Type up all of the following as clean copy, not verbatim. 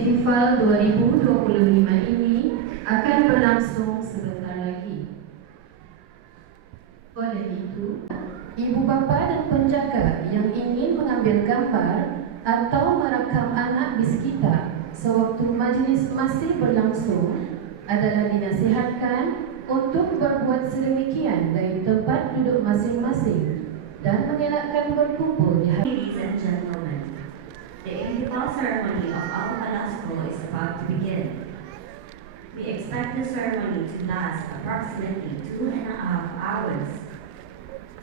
Intifal 2025 ini akan berlangsung sebentar lagi. Oleh itu, ibu bapa dan penjaga yang ingin mengambil gambar atau merekam anak bis kita sewaktu majlis masih berlangsung adalah dinasihatkan untuk berbuat sedemikian dari tempat duduk masing-masing dan mengelakkan berkumpul di Ladies and gentlemen, the initial ceremony of Al Palasco is about to begin. We expect the ceremony to last approximately 2.5 hours.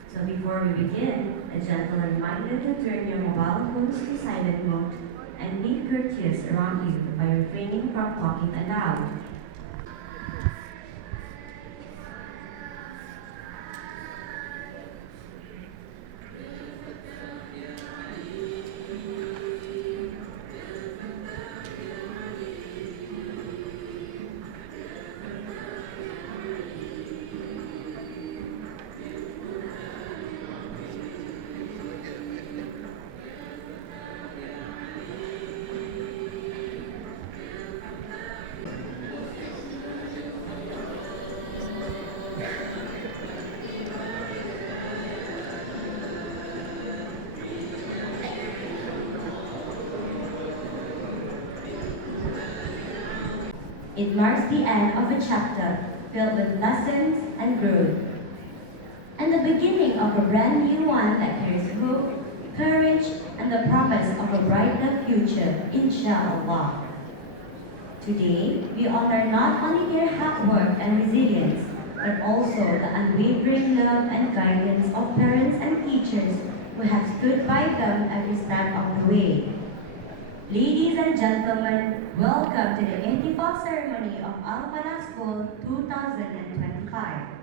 So before we begin, a gentle reminder to turn your mobile phones to silent mode and be courteous around you by refraining from talking aloud. It marks the end of a chapter filled with lessons and growth, and the beginning of a brand new one that carries hope, courage, and the promise of a brighter future, inshallah. Today, we honor not only their hard work and resilience, but also the unwavering love and guidance of parents and teachers who have stood by them every step of the way. Ladies and gentlemen, welcome to the Intifal ceremony of Al Falah School 2025.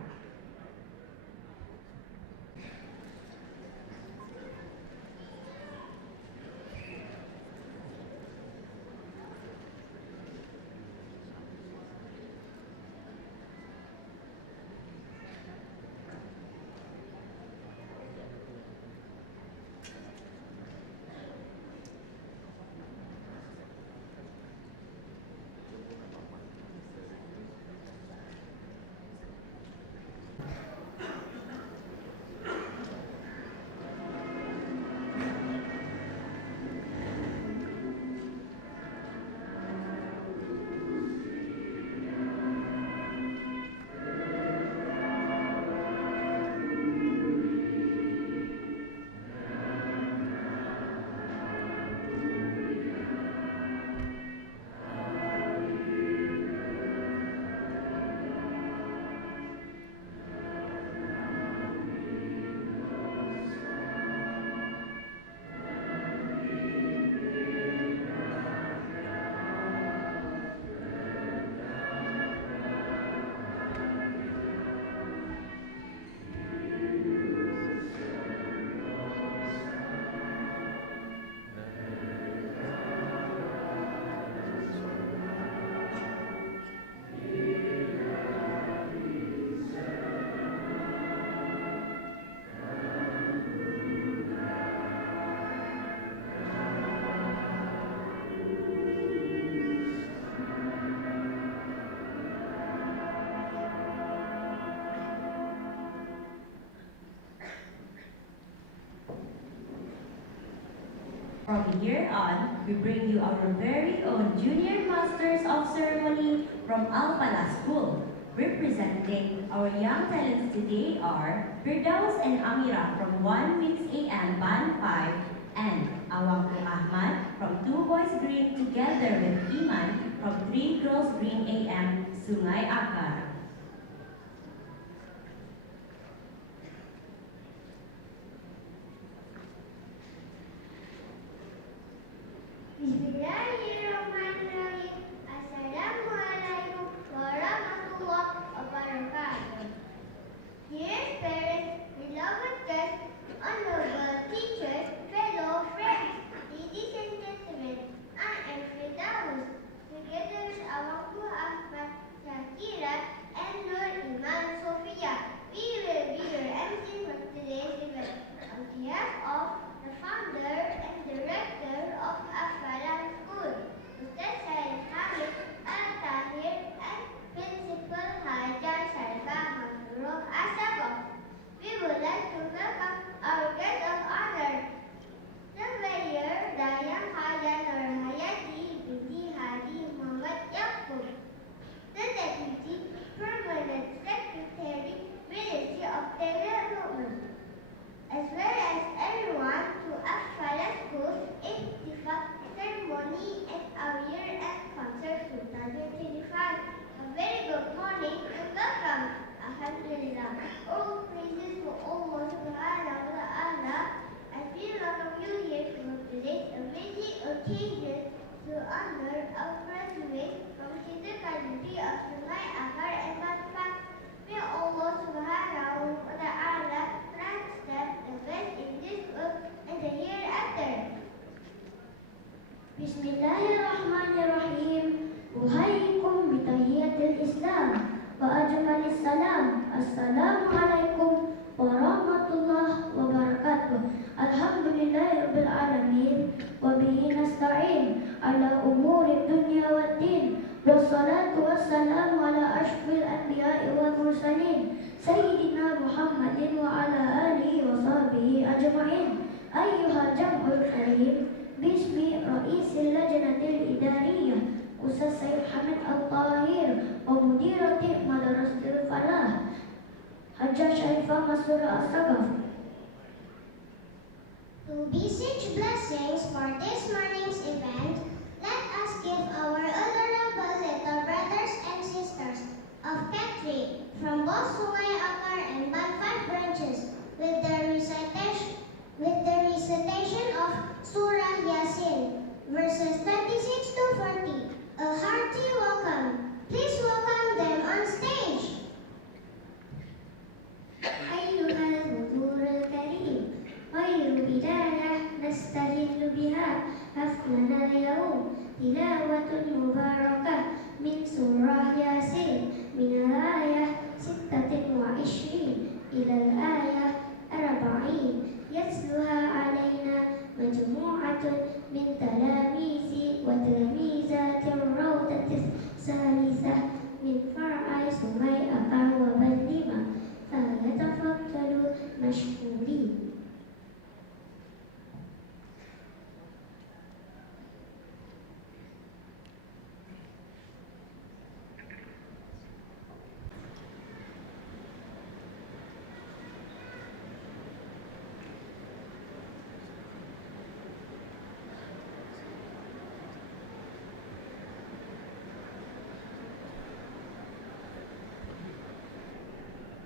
From here on, we bring you our very own Junior Masters of Ceremony from Al Falah School. Representing our young talents today are Firdaus and Amira from 1 Mix AM Band 5 and Awangku Ahmad from 2 Boys Green together with Iman from 3 Girls Green AM Sungai Akar. Bismillahirrahmanirrahim. Assalamualaikum warahmatullahi wabarakatuh. Dear parents, beloved guests, honorable teachers, fellow friends, ladies and gentlemen, I am Firdaus. Together with Awangku Ahmad, Shakira, الإسلام وأجمل السلام. السلام عليكم ورحمة الله وبركاته. الحمد لله رب العالمين وبه نستعين على أمور الدنيا والدين والصلاة والسلام على أشرف الأنبياء والمرسلين سيدنا محمد وعلى آله وصحبه أجمعين. أيها الجمع الكريم، باسم رئيس اللجنة الإدارية أستاذ سيد حمد الطاهر ومديرة مدرسة الفلاح حجة شريفة مسرور السقف. To beseech blessings for this morning's event, let us give our honorable little brothers and sisters of Cat3 from both Sungai Akar and Banfan branches with the recitation of Surah Yasin, verses 36 to 40. A hearty welcome. Please welcome them on stage. أيها الحضور الكريم، غير بداية نستهل بها حفلنا اليوم تلاوة مباركة من سورة ياسين من الآية 26 إلى الآية 40. يتلوها علينا مجموعة من تلاميذ وتلميذات الروضة الثالثة من فرع سمي أكار وبندمة، فليتفضلوا مشكورين.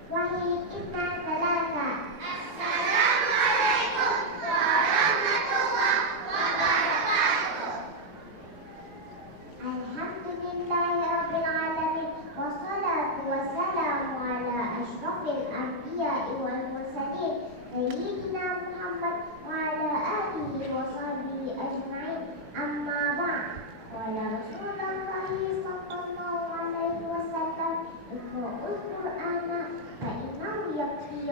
Wahid Ibn Talata. Alhamdulillahi Rabbil Alamin. Wassalatu wassalamu ala ashrafil anbiya'i wal mursalin Sayyidina Muhammad wa ala alihi wa sahbihi ajma'in. Amma ba'd. Qala Rasulullahi sallallahu alaihi wasallam, Iqra'ul Qur'ana fa innahu yakfi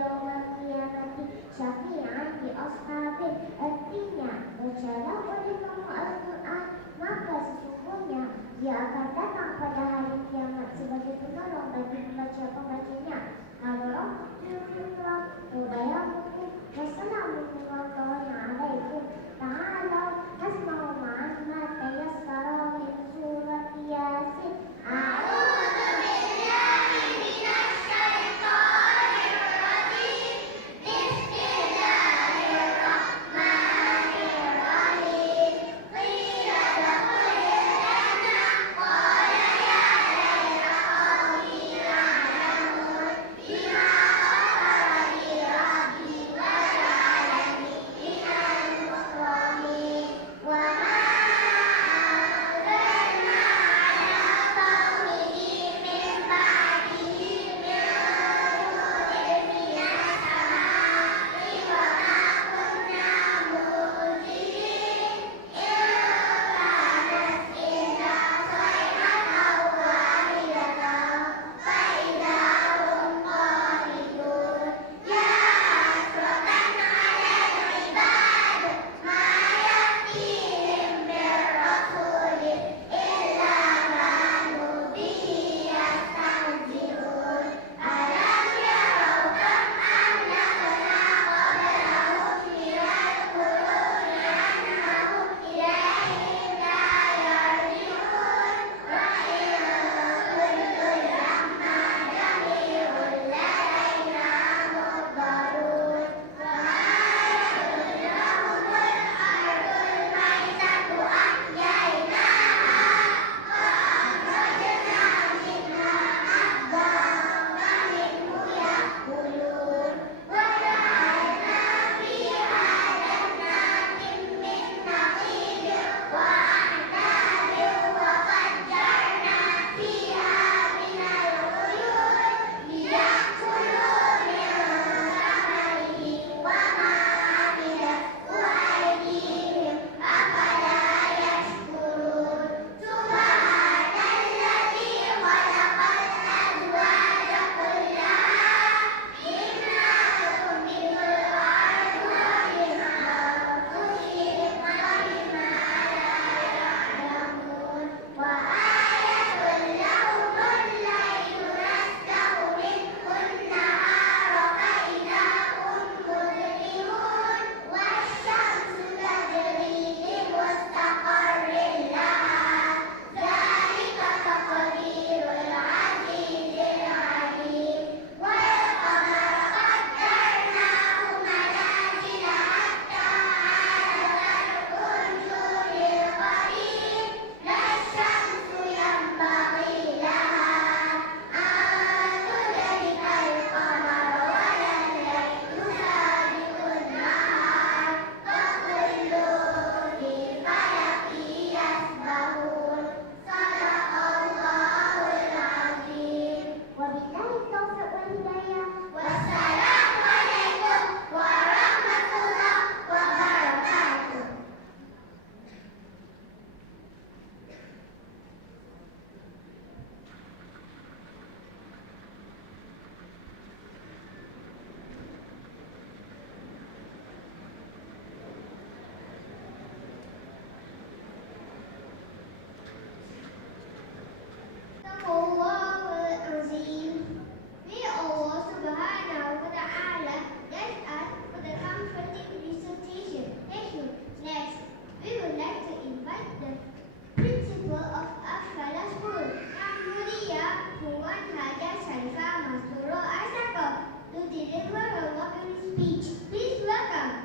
Puan Haja Sharifah Masruro Asako to deliver a welcome speech. Please welcome.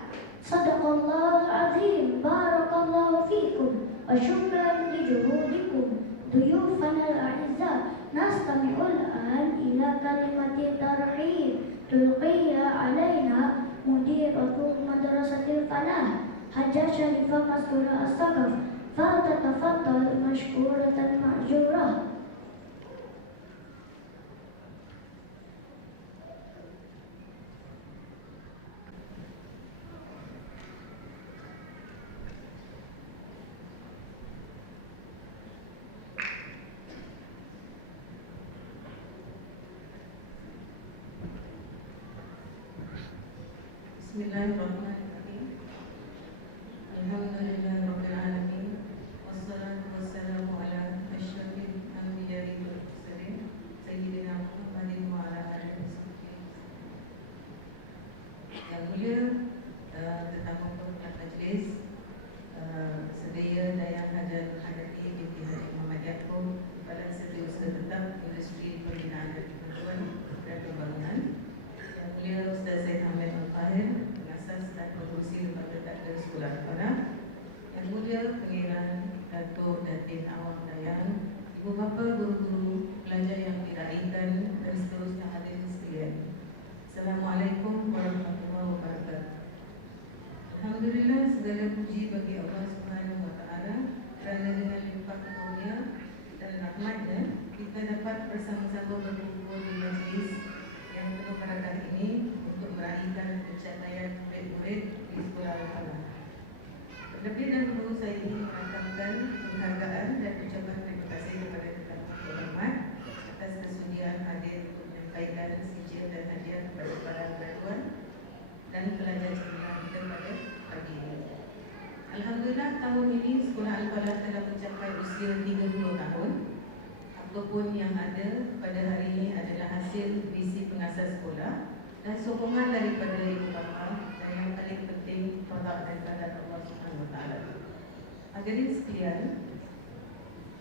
صدق الله العظيم بارك الله فيكم وشكرا لجهودكم ضيوفنا الأعزاء نستمع الآن إلى كلمة ترحيب تلقيها علينا مديرة مدرسة الفلاح حجة شريفة مسرورة السقف فلتتفضل مشكورة مأجورة. Bismillahirrahmanirrahim. Alhamdulillahirabbil alamin. Wassalatu wassalamu ala asyrafil anbiya'i wal mursalin sayyidina Muhammadin wa ala alihi wasallam. Yang mulia tetamu penghormat majlis, Sedaya Dayang Hajat Hanafi binti Haji Muhammad Yaakob, Kepala Setiausaha Tetap Industri Pembinaan dan Persatuan dan Pembangunan. Yang mulia Ustaz Zaid Ahmed Al-Fahir, pengasas dan pengurusi Lembaga Takdir Sekolah Al-Farah. Yang mulia Pengiran Datuk Datin Awang Dayang, Ibu bapa, guru-guru, pelajar yang diraikan dan seterusnya hadirin sekalian. Assalamualaikum warahmatullahi wabarakatuh. Alhamdulillah, segala puji bagi Allah Subhanahu wa taala kerana dengan limpah karunia dan rahmatnya kita dapat bersama-sama berkumpul di majlis yang penuh berkah ini untuk meraihkan pencapaian murid-murid di Sekolah Al-Falah. Terlebih dahulu saya ingin merakamkan penghargaan dan ucapan terima kasih kepada tetamu terhormat atas kesudian hadir untuk menyampaikan sijil dan hadiah kepada para graduan dan pelajar cemerlang kita pada pagi ini. Alhamdulillah, tahun ini Sekolah Al-Falah telah mencapai usia 30 tahun. Apapun yang ada pada hari ini adalah hasil visi pengasas sekolah dan sokongan daripada ibu bapa dan yang paling penting tolak daripada Allah Subhanahu Wa Taala. Hadirin sekalian,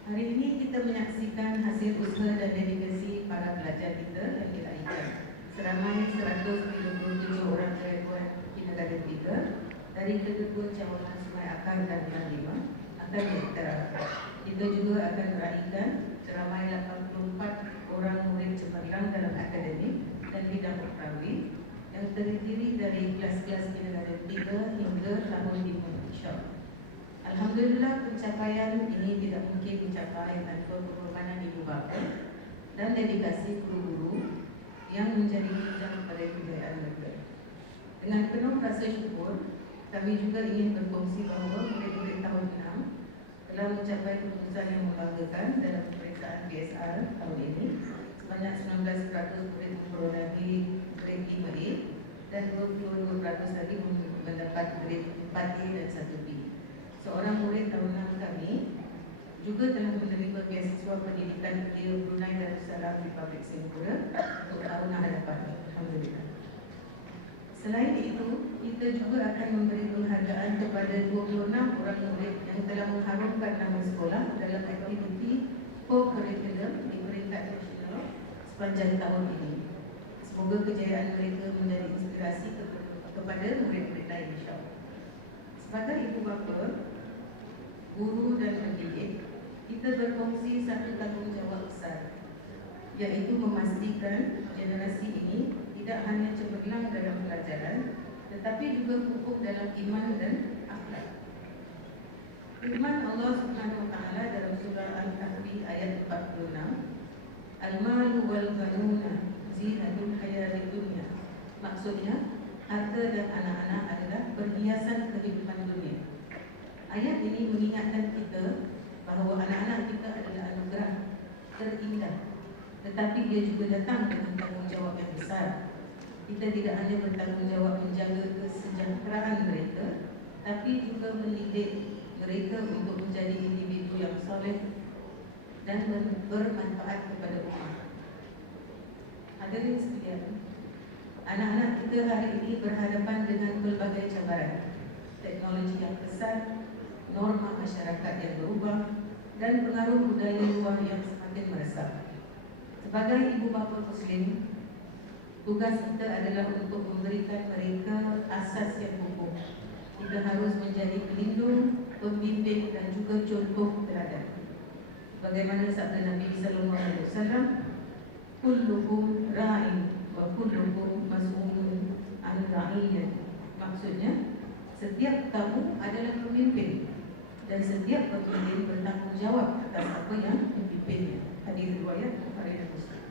hari ini kita menyaksikan hasil usaha dan dedikasi para pelajar kita yang diraikan. Seramai 137 orang graduan kindergarten kita dari kedua cawangan Sungai Akar dan Lima akan diterapkan. Kita juga akan meraihkan seramai 84 orang murid cemerlang dalam akademik dan bidang uprawi yang terdiri dari kelas-kelas kindergarten 3 hingga tahun 5 insya-Allah. Alhamdulillah, pencapaian ini tidak mungkin dicapai tanpa pengorbanan ibu bapa dan dedikasi guru-guru yang menjadi tunjang pada kejayaan mereka. Dengan penuh rasa syukur, kami juga ingin berkongsi bahawa murid-murid tahun 6 telah mencapai keputusan yang membanggakan dalam pemeriksaan PSR tahun ini. Sebanyak 19% murid memperolehi grade 5A dan 22% lagi mendapat grade 4A dan 1B. Seorang murid tahun 6 kami juga telah menerima beasiswa pendidikan di Brunei Darussalam Republik Singapura untuk tahun hadapan. Alhamdulillah. Selain itu, kita juga akan memberi penghargaan kepada 26 orang murid yang telah mengharumkan nama sekolah dalam aktiviti co-curriculum di peringkat nasional sepanjang tahun ini. Semoga kejayaan mereka menjadi inspirasi kepada murid-murid lain insya-Allah. Sebagai ibu bapa, guru dan pendidik, kita berkongsi satu tanggungjawab besar, iaitu memastikan generasi ini tidak hanya cemerlang dalam pelajaran tetapi juga kukuh dalam iman dan akhlak. Firman Allah Subhanahu wa taala dalam surah Al-Kahfi ayat 46, Al-malu wal banuna zinatul hayatid dunya. Maksudnya, harta dan anak-anak adalah perhiasan kehidupan dunia. Ayat ini mengingatkan kita bahawa anak-anak kita adalah anugerah terindah, tetapi dia juga datang dengan tanggungjawab yang besar. Kita tidak hanya bertanggungjawab menjaga kesejahteraan mereka, tapi juga mendidik mereka untuk menjadi individu yang soleh dan bermanfaat kepada umat. Hadirin sekalian, anak-anak kita hari ini berhadapan dengan pelbagai cabaran. Teknologi yang pesat, norma masyarakat yang berubah, dan pengaruh budaya luar yang semakin meresap. Sebagai ibu bapa Muslim, tugas kita adalah untuk memberikan mereka asas yang kokoh. Kita harus menjadi pelindung, pembimbing dan juga contoh teladan. Bagaimana sabda Nabi sallallahu alaihi wasallam, kullukum ra'in wa kullukum mas'ulun an ra'iyyati. Maksudnya, setiap kamu adalah pemimpin dan setiap pemimpin bertanggung jawab atas apa yang dipimpinnya. Hadis riwayat Bukhari dan Muslim.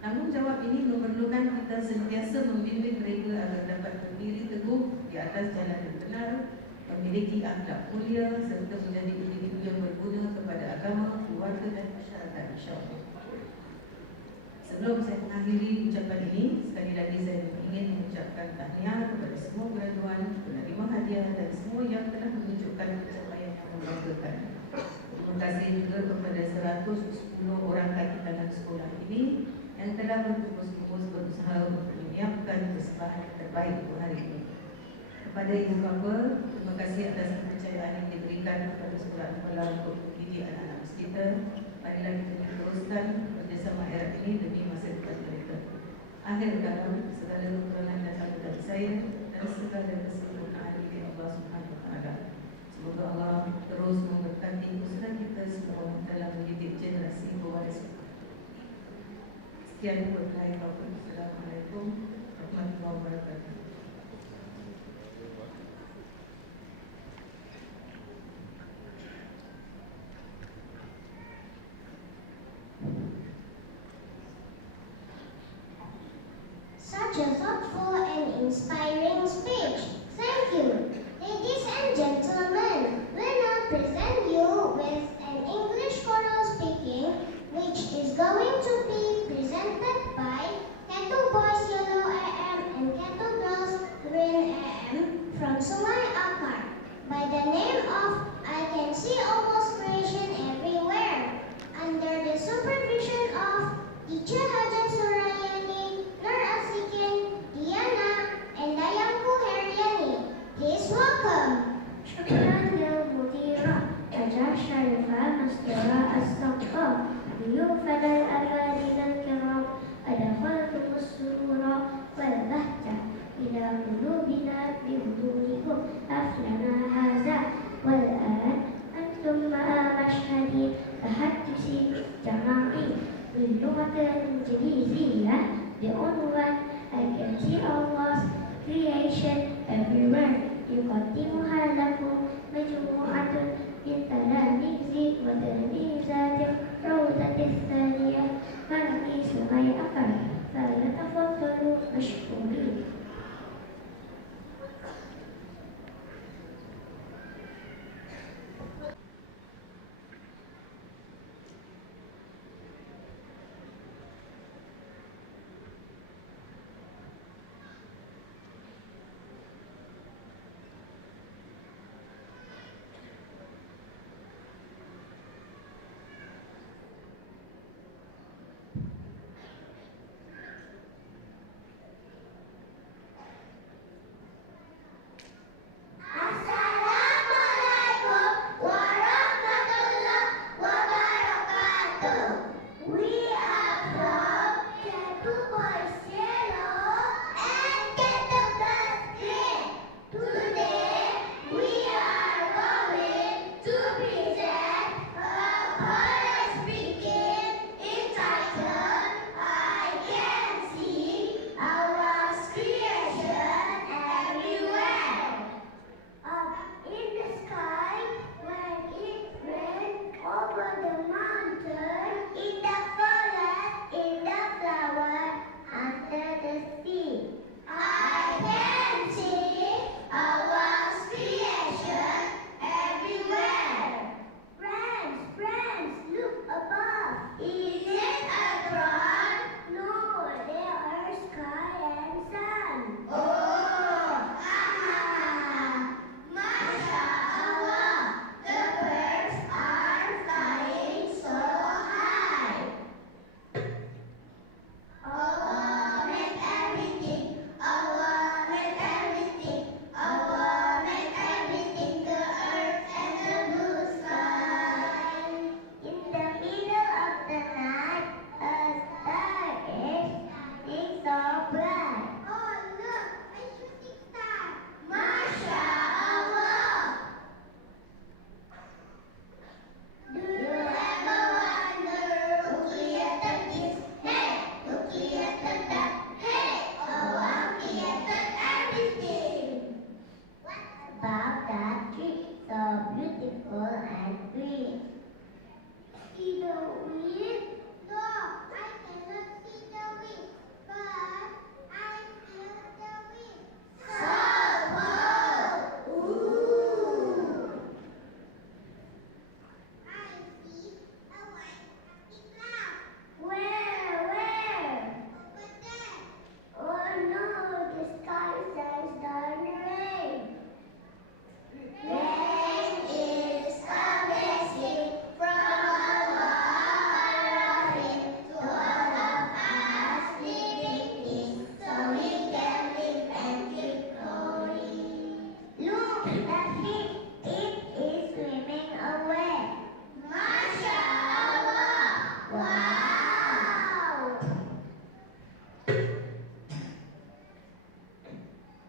Tanggungjawab ini memerlukan kita sentiasa membimbing mereka agar dapat berdiri teguh di atas jalan yang benar, memiliki akhlak mulia serta menjadi individu yang berguna kepada agama, keluarga dan masyarakat, insya-Allah. Sebelum saya mengakhiri ucapan ini, sekali lagi saya ingin mengucapkan tahniah kepada semua graduan, penerima hadiah dan semua yang telah menunjukkan pencapaian yang membanggakan. Terima kasih juga kepada 110 orang kaki tangan sekolah ini yang telah berfokus-fokus berusaha untuk menyiapkan persembahan yang terbaik untuk hari ini. Kepada ibu bapa, terima kasih atas kepercayaan yang diberikan kepada sekolah Al-Falah untuk mendidik anak-anak kita. Marilah kita teruskan kerjasama erat ini demi masa depan mereka. Akhir kalam, segala kekurangan datang dari saya dan segala kesempurnaan dari Allah Subhanahu Wa Taala. Semoga Allah terus memberkati usaha kita semua dalam mendidik generasi pewaris. Sekian wabillahi taufiq. Assalamualaikum warahmatullahi wabarakatuh. Such a thoughtful and inspiring speech. Thank you. Ladies and gentlemen, we now present you with an English choral speaking, which is going to be presented by Kettle Boys Yellow AM and Kettle Girls Green AM from Sungai Akar, by the name of I Can See Almost Creation Everywhere, under the supervision of Teacher Hajan Surayani, Nur Asikin, Diana, and Dayangku Heriani. Please welcome. شكرا للمديرة نجاح شريفة مصدرة الصفاء ضيوفنا الأفاضل الكرام أدخلتم السرور والبهجة إلى قلوبنا بوجودكم حفلنا هذا. والآن أنتم مع مشهد تحدث جماعي باللغة الإنجليزية بعنوان I Can See Allah's Creation Everywhere. يقدمها لكم مجموعة من تلاميذ وتلميذات الروضة الثانية مركز سمي أكر، فليتفضلوا مشكورين. Wow!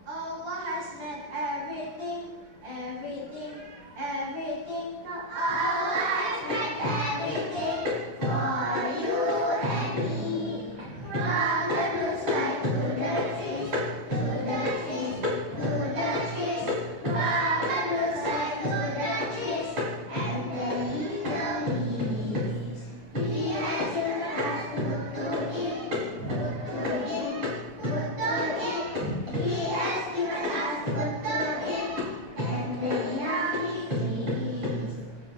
Allah has made everything, everything, everything. Allah has made everything for you and me. From the blue sky to the trees, to the trees, to the trees. From the blue sky to the trees and the little leaves. He has given us food to eat, food to eat, food to eat. He has given us food to eat and the yummy trees.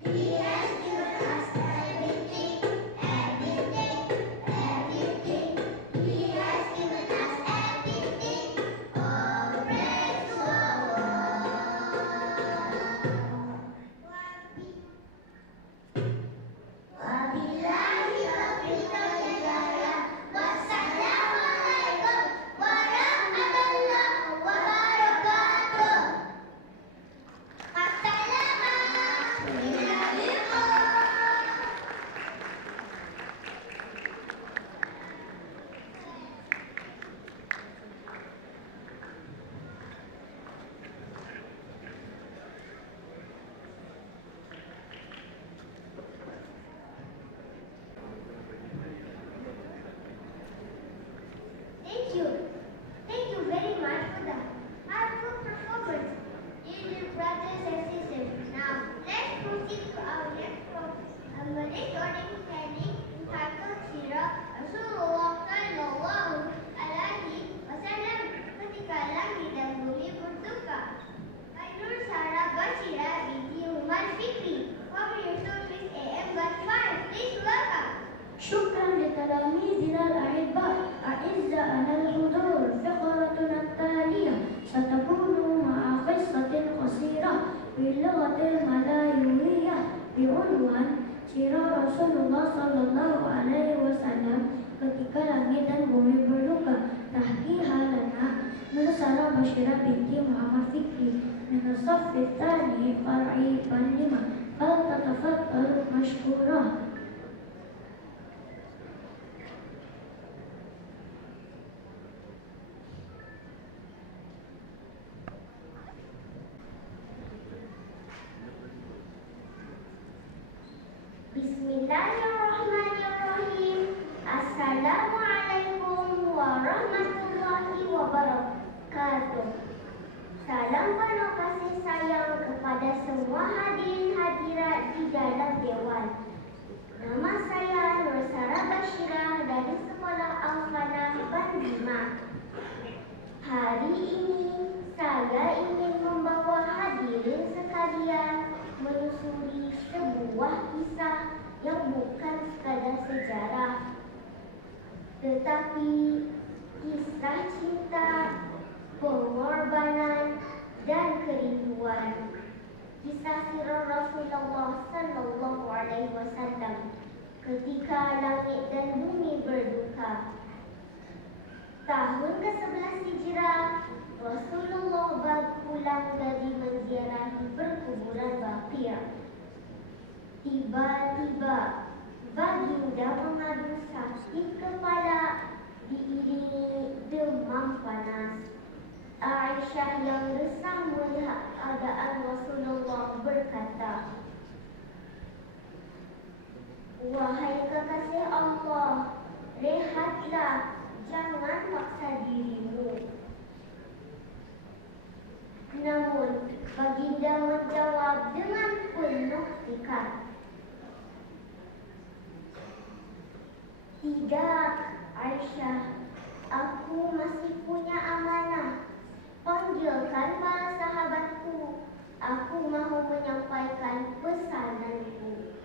He has given us everything, everything, everything. He has given us everything. All praise to Allah. Wabillahi taufiq wal hidayah. Wassalamualaikum warahmatullahi wabarakatuh. Thank you. Thank you very much for that powerful performance. Dear brothers and sisters, now let's proceed to our next recording standing entitled Sirah Rasulullah Sallallahu Alaihi Wasallam ketika langit dan bumi berduka. By Nur Sarah Bashira binti Umar Fikri, from your Miss AM Batch 5. Please welcome. شكرا لتلاميذنا الأحباء أعزائنا الحضور. فقرتنا التالية ستكون مع قصة قصيرة باللغة الملايوية بعنوان سيرة رسول الله صلى الله عليه وسلم ketika langit dan bumi berduka. تحكيها لنا نرسل بشيرة بنت محمد فكري من الصف الثاني فرعي بنلمة فلتتفضل مشكورة. Bismillahirrahmanirrahim. Assalamualaikum warahmatullahi wabarakatuh. Salam penuh kasih sayang kepada semua hadirin hadirat di dalam dewan. Nama saya Nur Sarah Bashira dari Sekolah Al-Falah Bandima. Hari ini saya ingin membawa hadirin sekalian menyusuri sebuah kisah yang bukan sekadar sejarah, tetapi kisah cinta, pengorbanan, dan kerinduan. Kisah sirah Rasulullah Sallallahu Alaihi Wasallam ketika langit dan bumi berduka. Tahun ke-11 Hijrah, Rasulullah berpulang dari menziarahi perkuburan Baqi'. Tiba-tiba baginda mengadu sakit kepala diiringi demam panas. Aisyah yang resah melihat keadaan Rasulullah berkata, "Wahai kekasih Allah, rehatlah, jangan paksa dirimu." Namun baginda menjawab dengan penuh tekad, "Tidak, Aisyah, aku masih punya amanah. Panggilkan para sahabatku, aku mahu menyampaikan pesananku."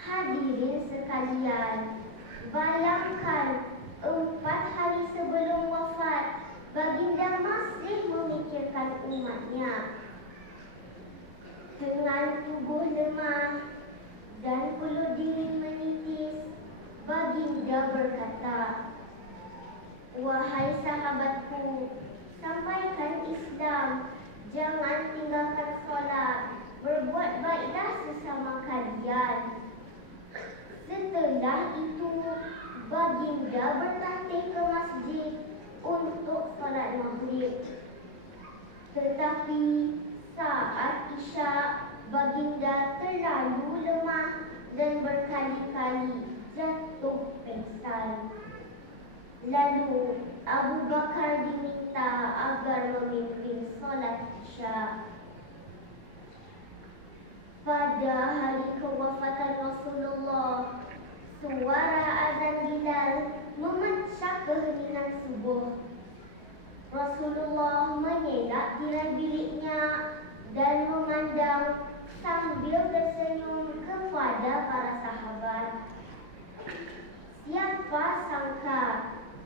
Hadirin sekalian, bayangkan 4 hari sebelum wafat, baginda masih memikirkan umatnya. Dengan tubuh lemah dan kulit dingin menitis, baginda berkata, "Wahai sahabatku, sampaikan Islam, jangan tinggalkan solat, berbuat baiklah sesama baginda bertanding ke masjid untuk salat maghrib. Tetapi saat Isya, baginda terlalu lemah dan berkali-kali jatuh pingsan. Lalu Abu Bakar diminta agar memimpin salat Isya. Pada hari kewafatan Rasulullah, suara azan Bilal memecah keheningan subuh. Rasulullah mengelak tirai biliknya dan memandang sambil tersenyum kepada para sahabat. Siapa sangka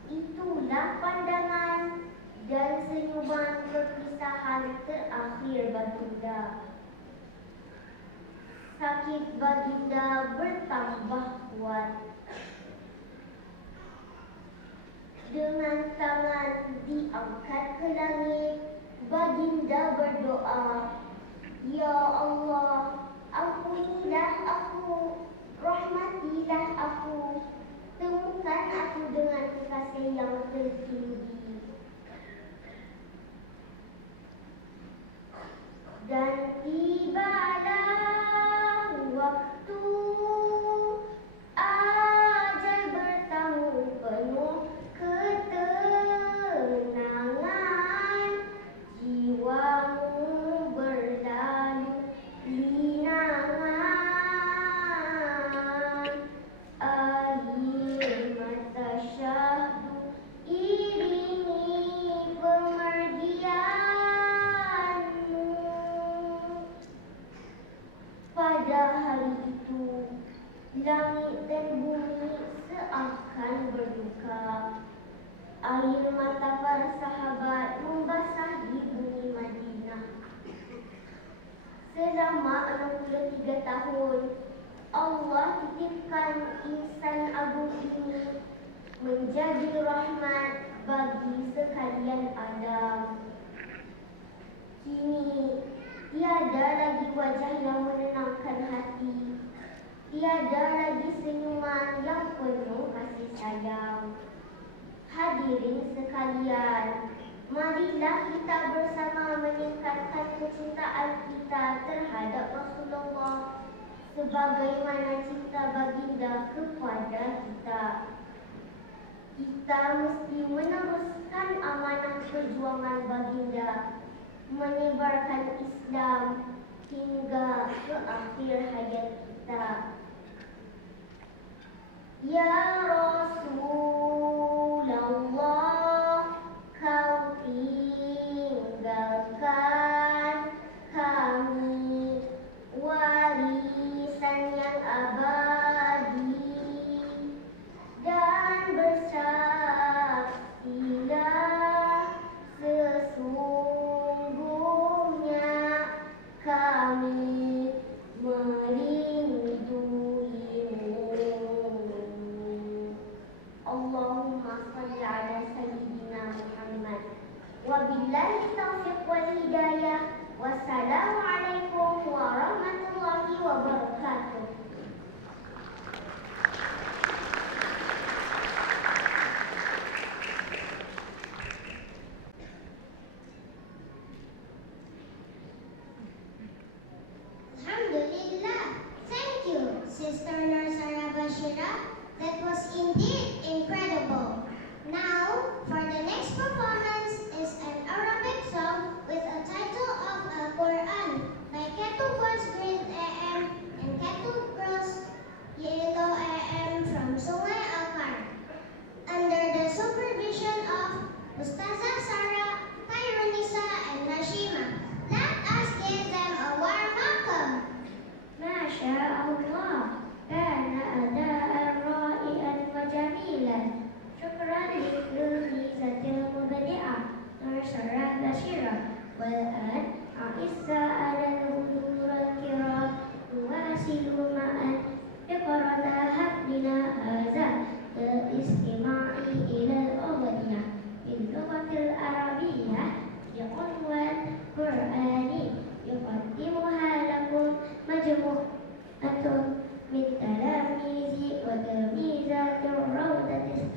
itulah pandangan dan senyuman perpisahan terakhir baginda. Sakit baginda bertambah kuat. Dengan tangan diangkat ke langit, baginda berdoa, "Ya Allah, ampunilah aku, rahmatilah aku, temukan aku dengan kasih yang tertinggi." Dan tibalah waktu ajal bertamu penuh ketenangan, jiwamu berlalu linangan, air mata syahdu iringi pemergianmu. Pada hari itu, langit dan bumi seakan berduka. Air mata para sahabat membasahi bumi Madinah. Selama 63 tahun, Allah titipkan insan agung ini menjadi rahmat bagi sekalian alam. Kini, tiada lagi wajah yang menenangkan hati, tiada lagi senyuman yang penuh kasih sayang. Hadirin sekalian, marilah kita bersama meningkatkan kecintaan kita terhadap Rasulullah sebagaimana cinta baginda kepada kita. Kita mesti meneruskan amanah perjuangan baginda, menyebarkan Islam hingga ke akhir hayat kita. Ya Rasulullah, kau tinggalkan kami warisan yang abadi, dan bersaksilah sesungguhnya kami merinduimu. Allahumma salli ala Sayyidina Muhammad. Wabillahi taufiq wal hidayah. Wassalamualaikum warahmatullahi wabarakatuh. Alhamdulillah. Thank you, Sister Narsara Bashira. That was indeed incredible. Now, for the next performance is an Arabic song with a title of Al-Quran by Ketu Boys Green AM and Ketu Girls Yellow AM from Sungai Akar, under the supervision of Ustazah Sarah, Khairunisa, and Nashima. Let us give them a warm welcome. Masya Allah, kana adaan ra'ian wa jamilan. Syukran lilmizatil mubadi'ah, Narsara Bashira. Wal'an a'issa ala nudur al-kiram, nuwasilu ma'an fiqrata hafdina haza, istima'i ila al-awwadiyah bil lughatil arabiyyah bi'unwan Qur'ani yuqaddimuha lakum majmu'atun min talamizi wa tamizati rawdatis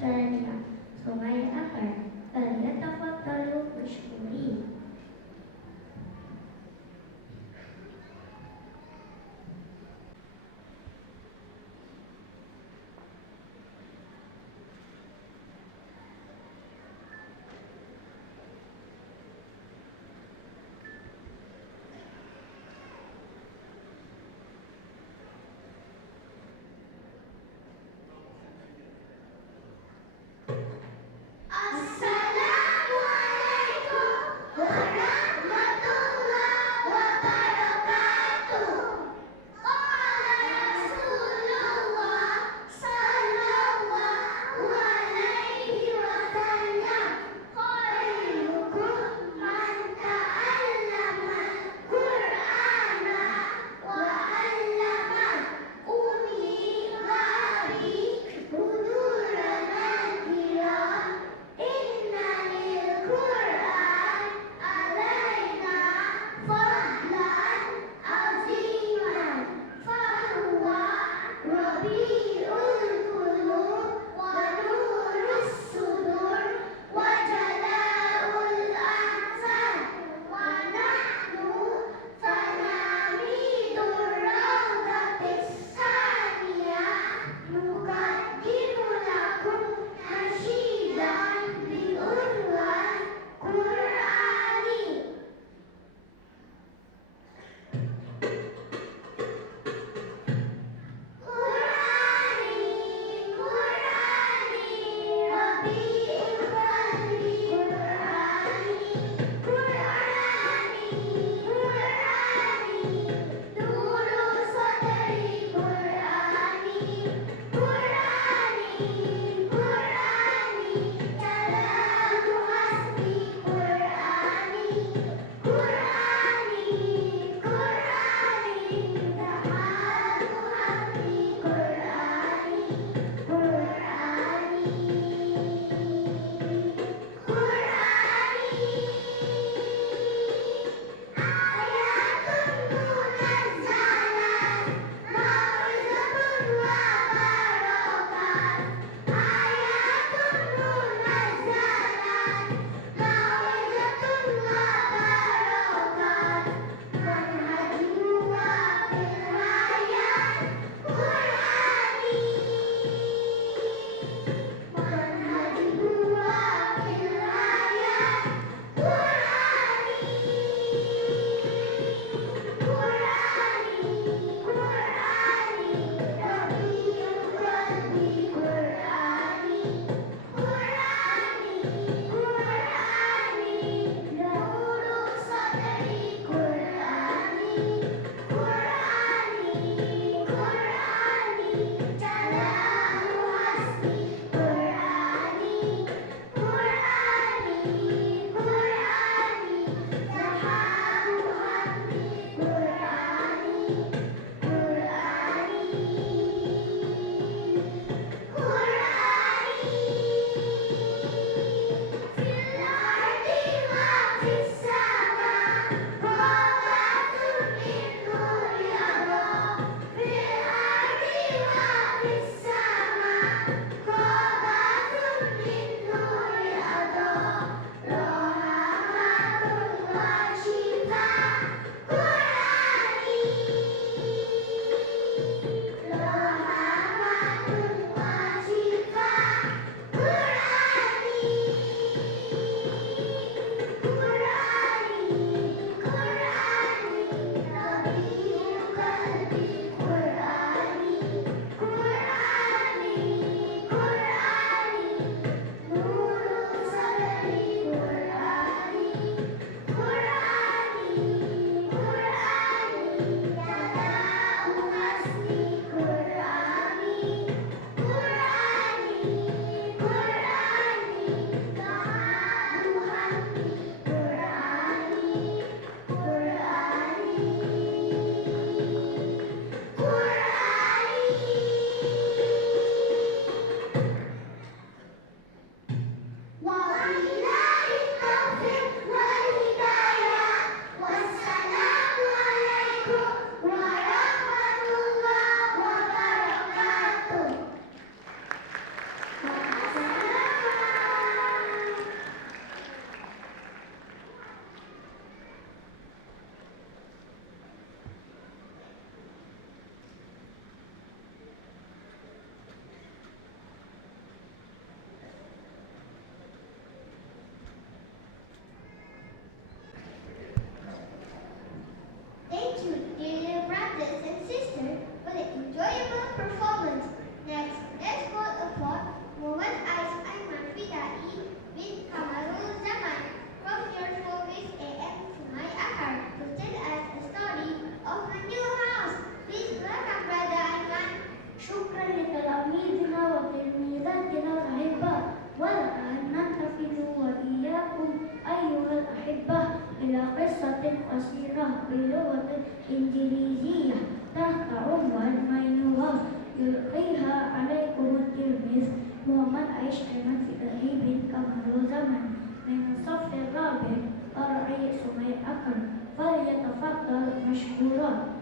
بلغة إنجليزية تحت عنوان My New House يلقيها عليكم التلميذ محمد عيش أيمن فدائي بن كمال زمن من الصف الرابع الرئيس سمية أكرم فليتفضل مشكورا.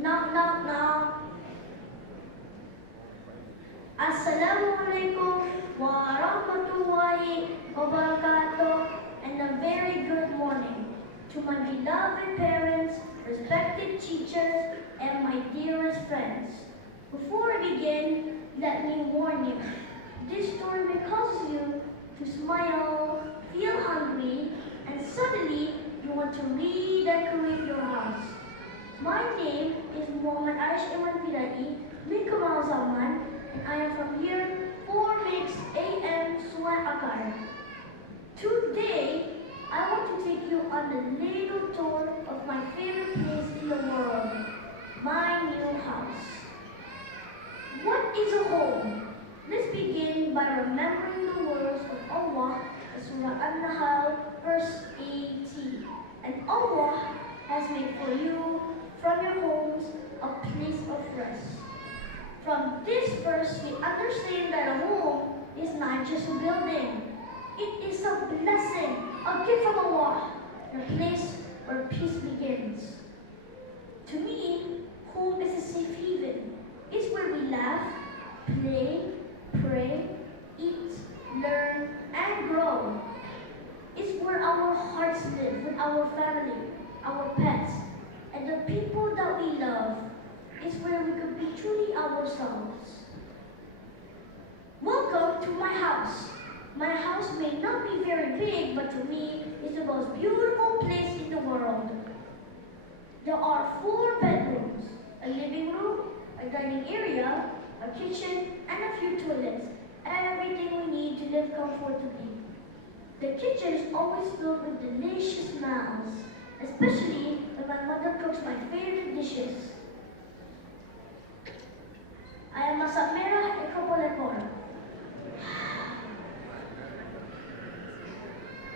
Knock, knock, knock. Assalamualaikum warahmatullahi wabarakatuh, and a very good morning to my beloved parents, respected teachers, and my dearest friends. Before we begin, let me warn you, this story may cause you to smile, feel hungry, and suddenly you want to redecorate your house. My name is Muhammad Aish Iman Pidai bin Kamal Zaman, and I am from here 4 Mix AM Sungai Akar. Today, I want to take you on a little tour of my favorite place in the world, my new house. What is a home? Let's begin by remembering the words of Allah in Surah An-Nahl, verse 18. And Allah has made for you from your homes a place of rest. From this verse, we understand that a home is not just a building. It is a blessing, a gift from Allah, and a place where peace begins. To me, home is a safe haven. It's where we laugh, play, pray, eat, learn, and grow. It's where our hearts live with our family, our pets, and the people that we love. It's where we could be truly ourselves. Welcome to my house. My house may not be very big, but to me, it's the most beautiful place in the world. There are 4 bedrooms, a living room, a dining area, a kitchen, and a few toilets. Everything we need to live comfortably. The kitchen is always filled with delicious smells, especially when my mother cooks my favorite dishes. I am masak merah ikaw lekor.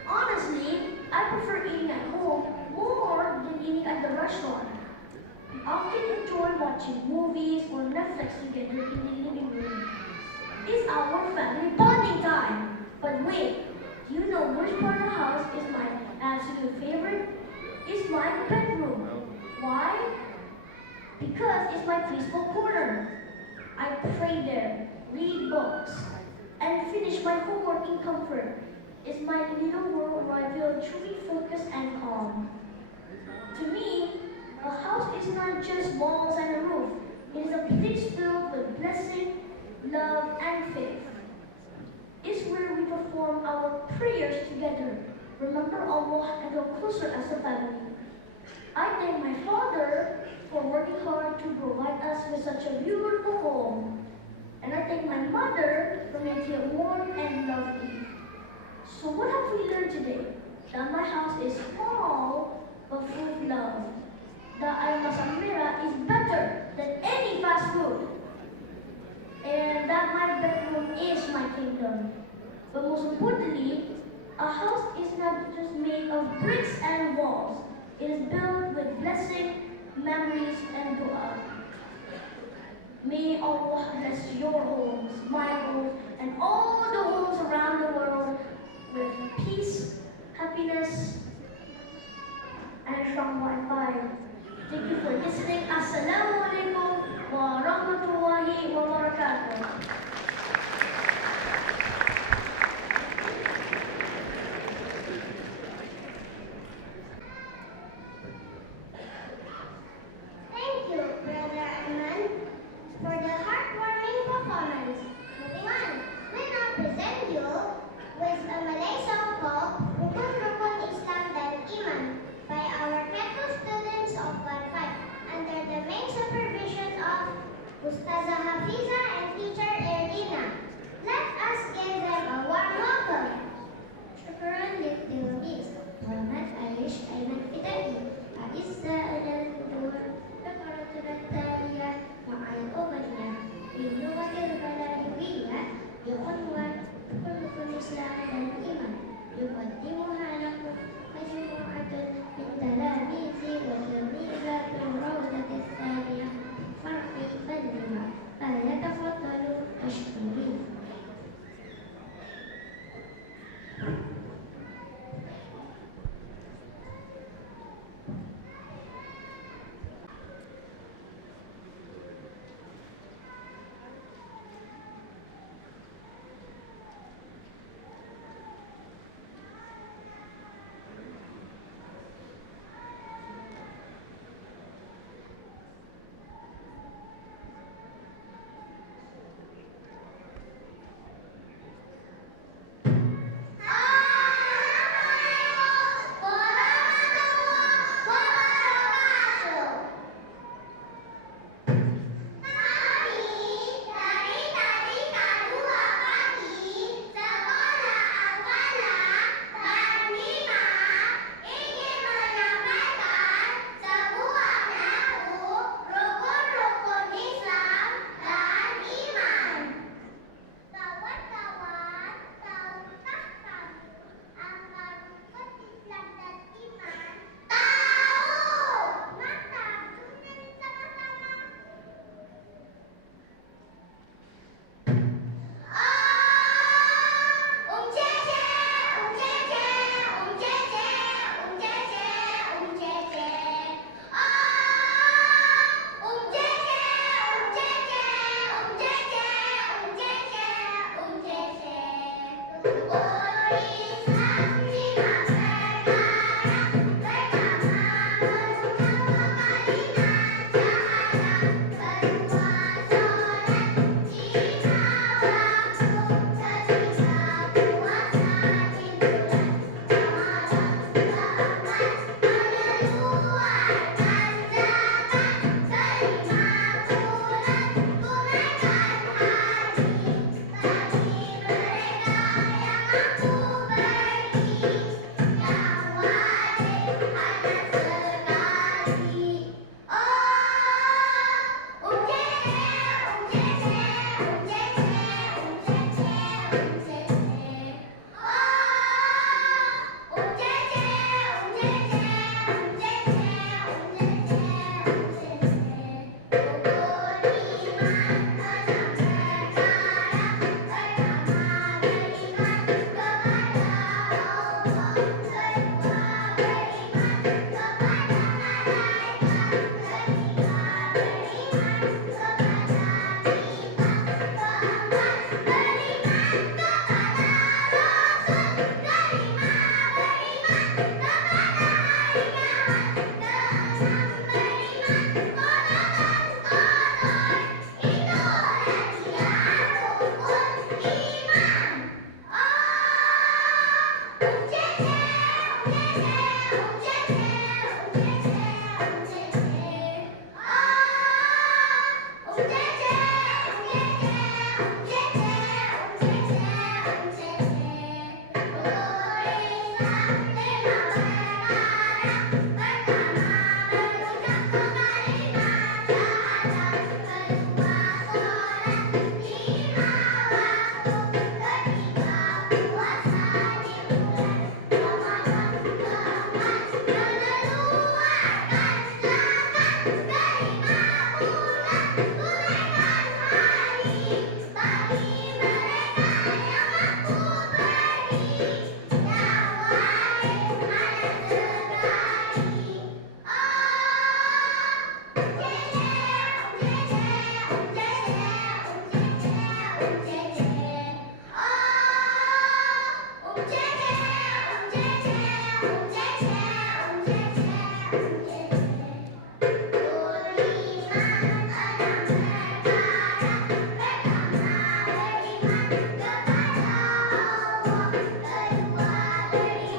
Honestly, I prefer eating at home more than eating at the restaurant. We often enjoy watching movies or Netflix together in the living room. It's our family bonding time. But wait, do you know which part of the house is my absolute favorite? It's my bedroom. Why? Because it's my peaceful corner. I pray there, read books, and finish my homework in comfort. It's my little world where I feel truly focused and calm. To me, a house is not just walls and a roof. It is a place filled with blessing, love, and faith. It's where we perform our prayers together, remember Allah, and grow closer as a family. I thank my father for working hard to provide us with such a beautiful home. And I thank my mother for making it warm and lovely. So what have we learned today? That my house is small but full of love. That ayam masak merah is better than any fast food. And that my bedroom is my kingdom. But most importantly, a house is not just made of bricks and walls. It is built with blessing, memories, and dua. May Allah bless your homes, my homes, and all the homes around the world with peace, happiness, and strong Wi-Fi. Thank you for listening. Assalamualaikum warahmatullahi wabarakatuh. Thank you, Brother Ayman, for the heartwarming performance. Moving on, we now present you Islam dan iman. Yuqaddimuha lakum majmu'atun min talamisi wa tilmizatul rawdatis tsaniyah farqi fadliha. Falyatafaddalu mashkurin. Beriman kepada Rasul,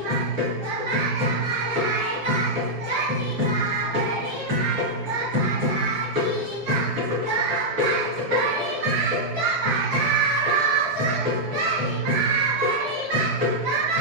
beriman kepada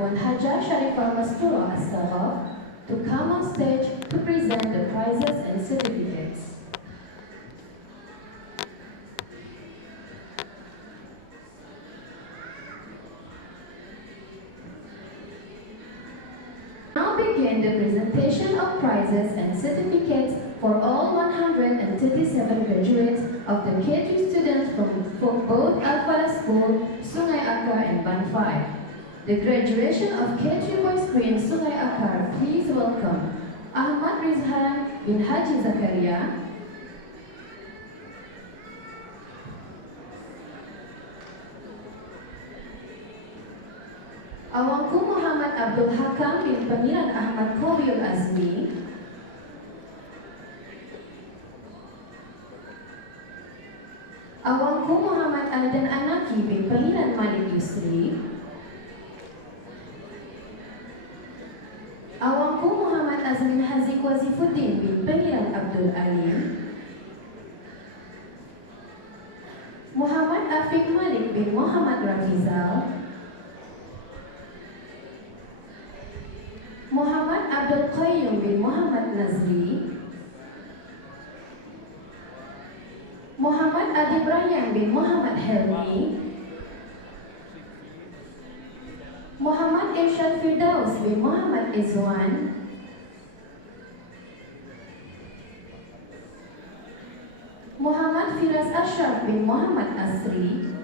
Puan Haja Sharifah Mastura Astagha to come on stage to present the prizes and certificates. Now begin the presentation of prizes and certificates for all 137 graduates of the K3 students from both Al-Falah School, Sungai Akar and Band 5. The graduation of K3 Boys Green, Sungai Akar, please welcome Ahmad Rizhan bin Haji Zakaria, Awangku Muhammad Abdul Hakam bin Pangeran Ahmad Khawiyul Azmi, Awangku Muhammad Aldan Anaki bin Pangeran Malik Yusri, Awangku Muhammad Azmin Haziq Wazifuddin bin Pangeran Abdul Alim, Muhammad Afiq Malik bin Muhammad Rafizal, Muhammad Abdul Qayyum bin Muhammad Nazri, Muhammad Adib Rayyan bin Muhammad Helmi, Muhammad Irsyad Firdaus bin Muhammad Izwan, Muhammad Firas Ashraf bin Muhammad Asri,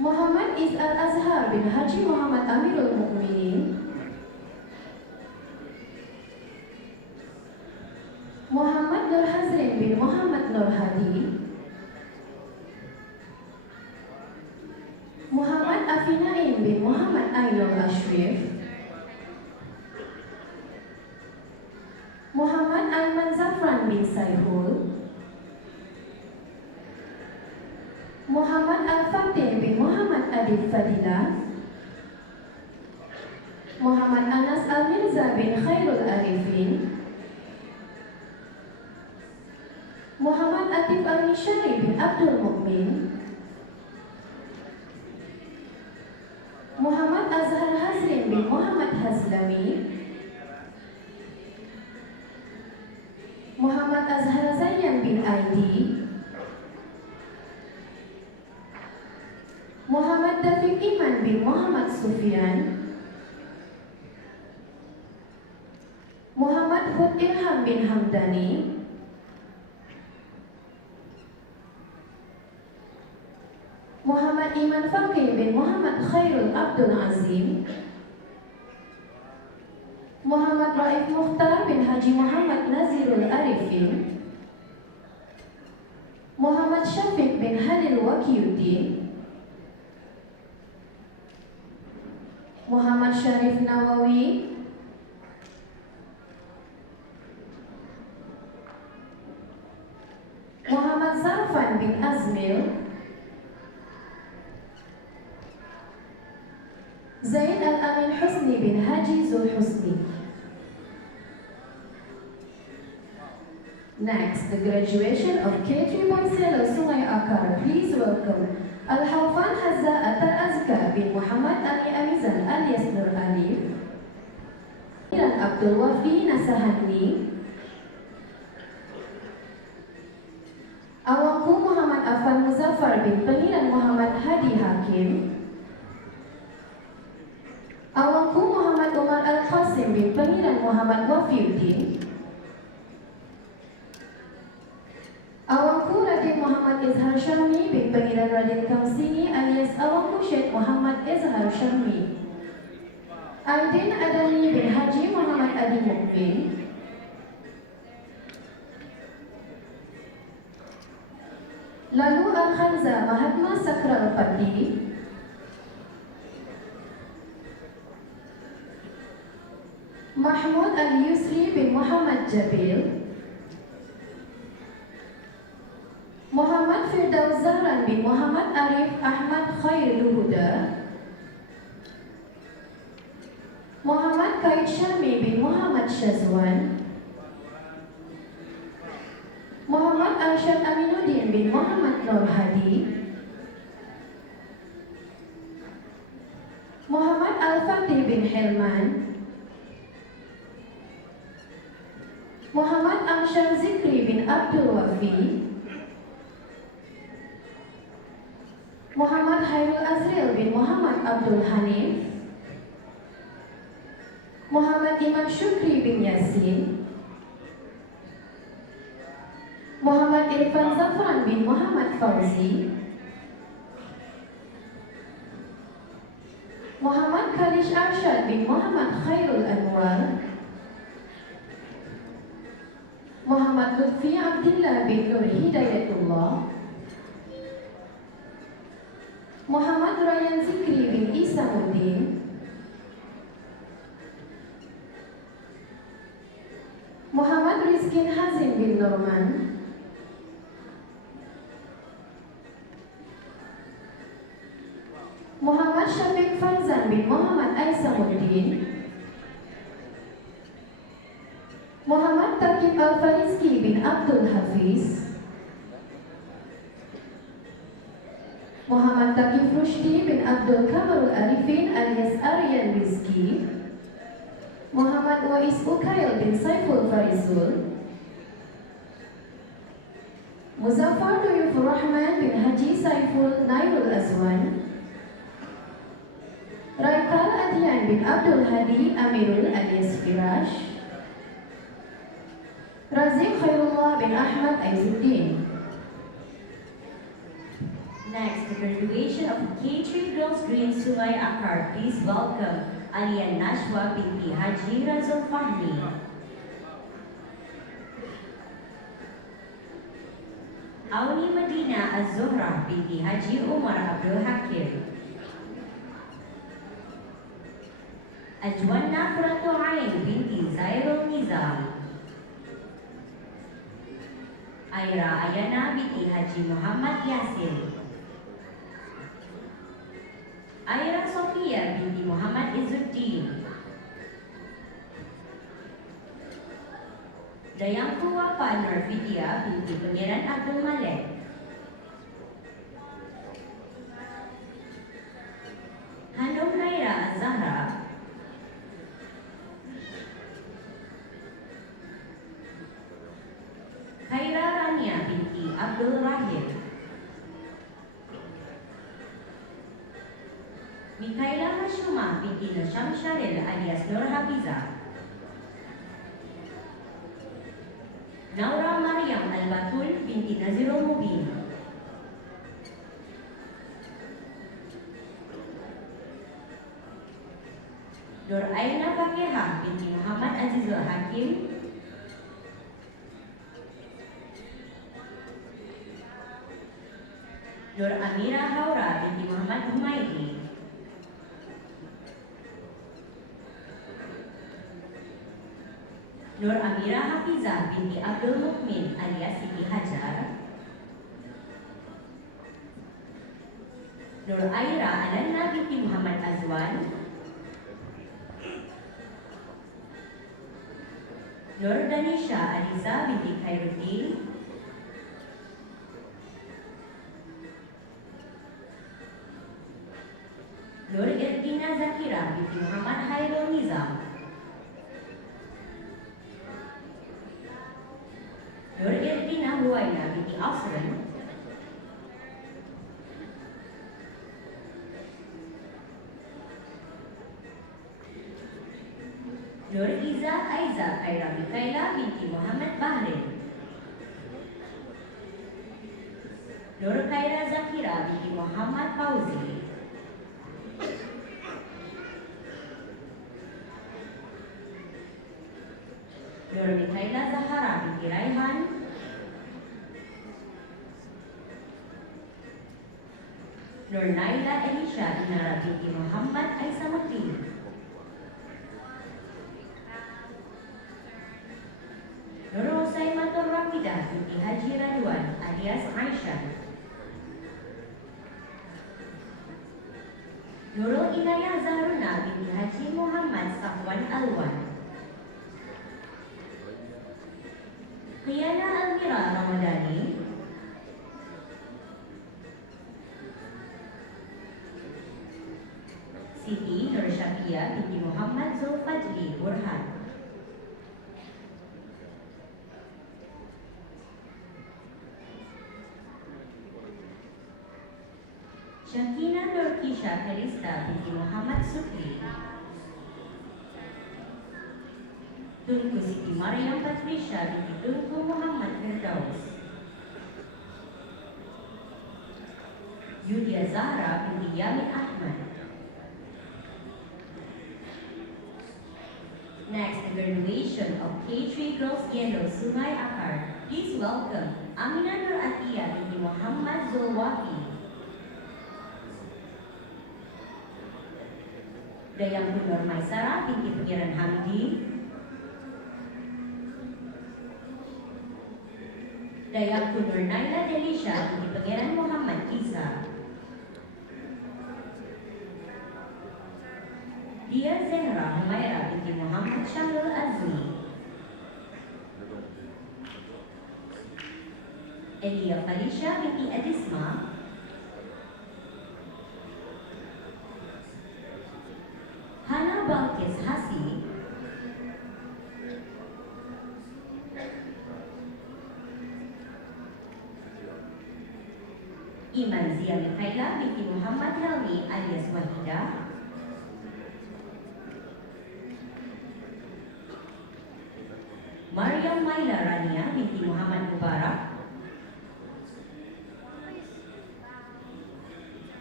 Muhammad Izal Azhar bin Haji Muhammad Amirul Mukminin, Muhammad Nur Hazrin bin Muhammad Nur Hadi, Muhammad Afinain bin Muhammad Ainul Ashrif, Muhammad Aiman Zafran bin Saihul, Muhammad Al-Fatih bin Muhammad Adib Fadilah, Muhammad Anas Al-Mirza bin Khairul Arifin, Muhammad Atif Al-Nishari bin Abdul Mukmin, Muhammad Azhar Hazrin bin Muhammad Hazlami, Muhammad Azhar Zayan bin Aidi, Muhammad Dafiq Iman bin Muhammad Sufyan, Muhammad Hud Ilham bin Hamdani, Muhammad Iman Faqih bin Muhammad Khairul Abdul Azim, Muhammad Raif Mukhtar bin Haji Muhammad Nazirul Arifin, Muhammad Syafiq bin Halil Waqiyuddin, Muhammad Syarif Nawawi, Muhammad Zarfan bin Azmil, Zaid Al-Amin Husni bin Haji Zul Husni. Next, the graduation of K3 Boys Yellow Sungai Akar. Please welcome Al-Hawfan Hazza Atar Azka bin Muhammad Ali Amizan alias Nur Alif, dan Abdul Wafi Nasahani, Awangku Muhammad Afan Muzaffar bin Pangeran Muhammad Hadi Hakim, Awangku Muhammad Umar Al-Qasim bin Pangeran Muhammad Wafiuddin, Awangku Raden Muhammad Izhar Syami bin Pangeran Raden Kamsini alias Awangku Syed Muhammad Izhar Syami, Aidin Adani bin Haji Muhammad Adi Mukmin, lalu Al-Khanza Mahatma Sakral Padi, Mahmud Al-Yusri bin Muhammad Jabil, Muhammad Firdaus Zahran bin Muhammad Arif Ahmad Khairul Huda, Muhammad Kaid Syami bin Muhammad Syazwan, Muhammad Arsyad Aminuddin bin Muhammad Nur Hadi, bin Helman, Muhammad Amsyar Zikri bin Abdul Wafi, Muhammad Hairul Azril bin Muhammad Abdul Hanif, Muhammad Iman Syukri bin Yasin, Muhammad Irfan Zafran bin Muhammad Fauzi, Muhammad Khalish Arsyad bin Muhammad Khairul Anwar, Muhammad Lutfi Abdillah bin Nur Hidayatullah, Muhammad Ryan Zikri bin Isamuddin, Muhammad Rizkin Hazim bin Norman, Muhammad Syafiq Farzan bin Muhammad Aisamuddin, Muhammad Taqib Al-Farizki bin Abdul Hafiz, Muhammad Taqib Rushdi bin Abdul Kamarul Arifin alias Aryan Rizki, Muhammad Wais Ukail bin Saiful Farizul, Muzaffar Duyufur Rahman bin Haji Saiful Nairul Azwan, Raikal Adrian bin Abdul Hadi Amirul alias Firash, Razik Khairullah bin Ahmad Aizuddin. Next, the graduation of K3 Girls Green Sungai Akar. Please welcome Alian Nashwa binti Haji Razul Fahmi. Auni Madina Az-Zuhra binti Haji Umar Abdul Hakim. Ajwanna Qurratu Ain binti Zairul Nizam. Aira Ayana binti Haji Muhammad Yasin. Aira Sofia binti Muhammad Izzuddin. Dayangku Wapa Nur Vidya binti Pangeran Abdul Malik. Hanum Naira Az-Zahra. Khaira Rania binti Abdul Rahim. Mikaela Hashumah binti Nusyam Syaril alias Nur Hafiza. Naura Maryam Al-Batul binti Nazirul Mubin. Nur Aina Fakihah binti Muhammad Azizul Hakim. Nur Amira Haura binti Muhammad Humaidi. Nur Amira Hafizah binti Abdul Mukmin alias Siti Hajar. Nur Aira Alanna binti Muhammad Azwan. Nur Danisha Aliza binti Khairuddin. Nur Irdina Zakira binti Muhammad Hairul Nizam. Nur Irdina Huwaina binti Asran. Nur Iza Aiza Khaira Mikaela binti Muhammad Bahrin. Nur Khaira Zakira binti Muhammad Fauzi. Nur Mikaela Zahara binti Raihan. Nur Naila Elisha Inara binti Muhammad Aisamuddin. Nur Husaimatul Rafidah binti Haji Radwan alias Aisyah. Nurul Inayah Zahruna binti Haji Muhammad Safwan Alwan. Qiyana Almira Ramadhani. Siti Nur Syafia binti Muhammad Syakina Nurkisha Kalista binti Muhammad Sukri. Tunku Siti Maryam Patrisha binti Tunku Muhammad Firdaus. Yulia Zahra binti Yamin Ahmad. Next, the graduation of K3 Girls Yellow Sungai Akar. Please welcome Aminah Nur Atiyah binti Muhammad Zulwaki. Dayang Nur Maisara binti Pengiran Hamdi. Dayang Nur Naila Delisha binti Pengiran Muhammad Isa. Dia Zehra Humaira binti Muhammad Syahrul Azmi. Elia Felicia binti Edisma. Hana Balkis Hasi. Iman Zia Mikhaila binti Muhammad Helmi alias Wahida. Maryam Maila Rania binti Muhammad Mubarak.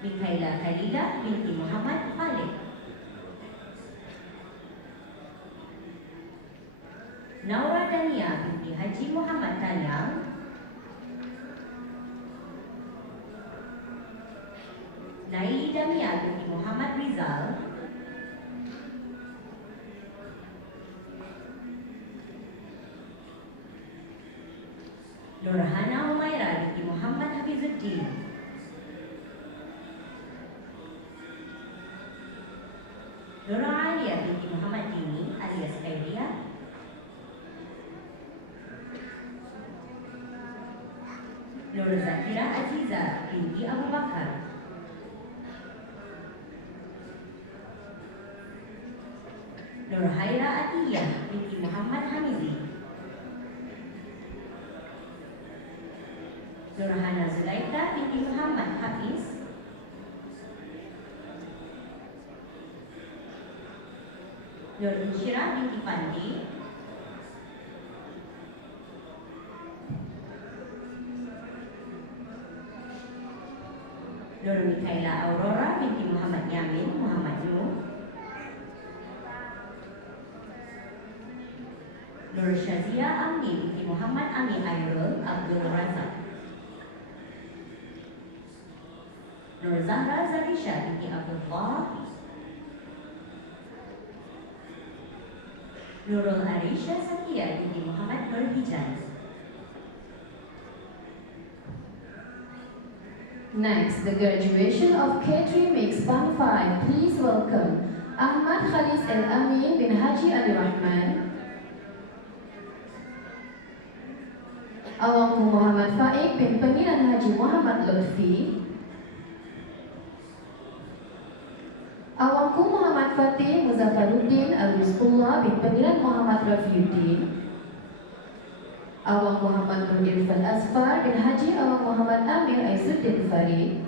Mikhaila Khalida binti Muhammad Khalid. Naura Dania binti Haji Muhammad Tanyang. Naili Damia binti Muhammad Rizal. Nurhana Humaira binti Muhammad Hafizuddin. Nura Alia binti Muhammad Dini alias Khairia. Nur Zakira Aziza binti Abu Bakar. Nur Haira Atiyah binti Muhammad Hamizi. Nurhana Zulaika binti Muhammad Hafiz. Nur Insyirah binti Pandi. Nur Mikhaila Aurora binti Muhammad Yamin Muhammad Nuh. Nur Syazia Amni binti Muhammad Ami Airul Abdul Razak. Nur Zahra Zarisha binti Abdullah. Nurul Arisha Sakia binti Muhammad Nur Hijaz. Next, the graduation of K3 Mix Band 5. Please welcome Ahmad Khalis El Amin bin Haji Ali Rahman. Awangku Muhammad Faik bin Pengiran Haji Muhammad Lutfi. Awangku Muhammad Fatih Muzaffaruddin Al-Rizqullah bin Pengiran Muhammad Rafiuddin. Awang Muhammad Nur Irfan Asfar bin Haji Awang Muhammad Amir Aizuddin Farid.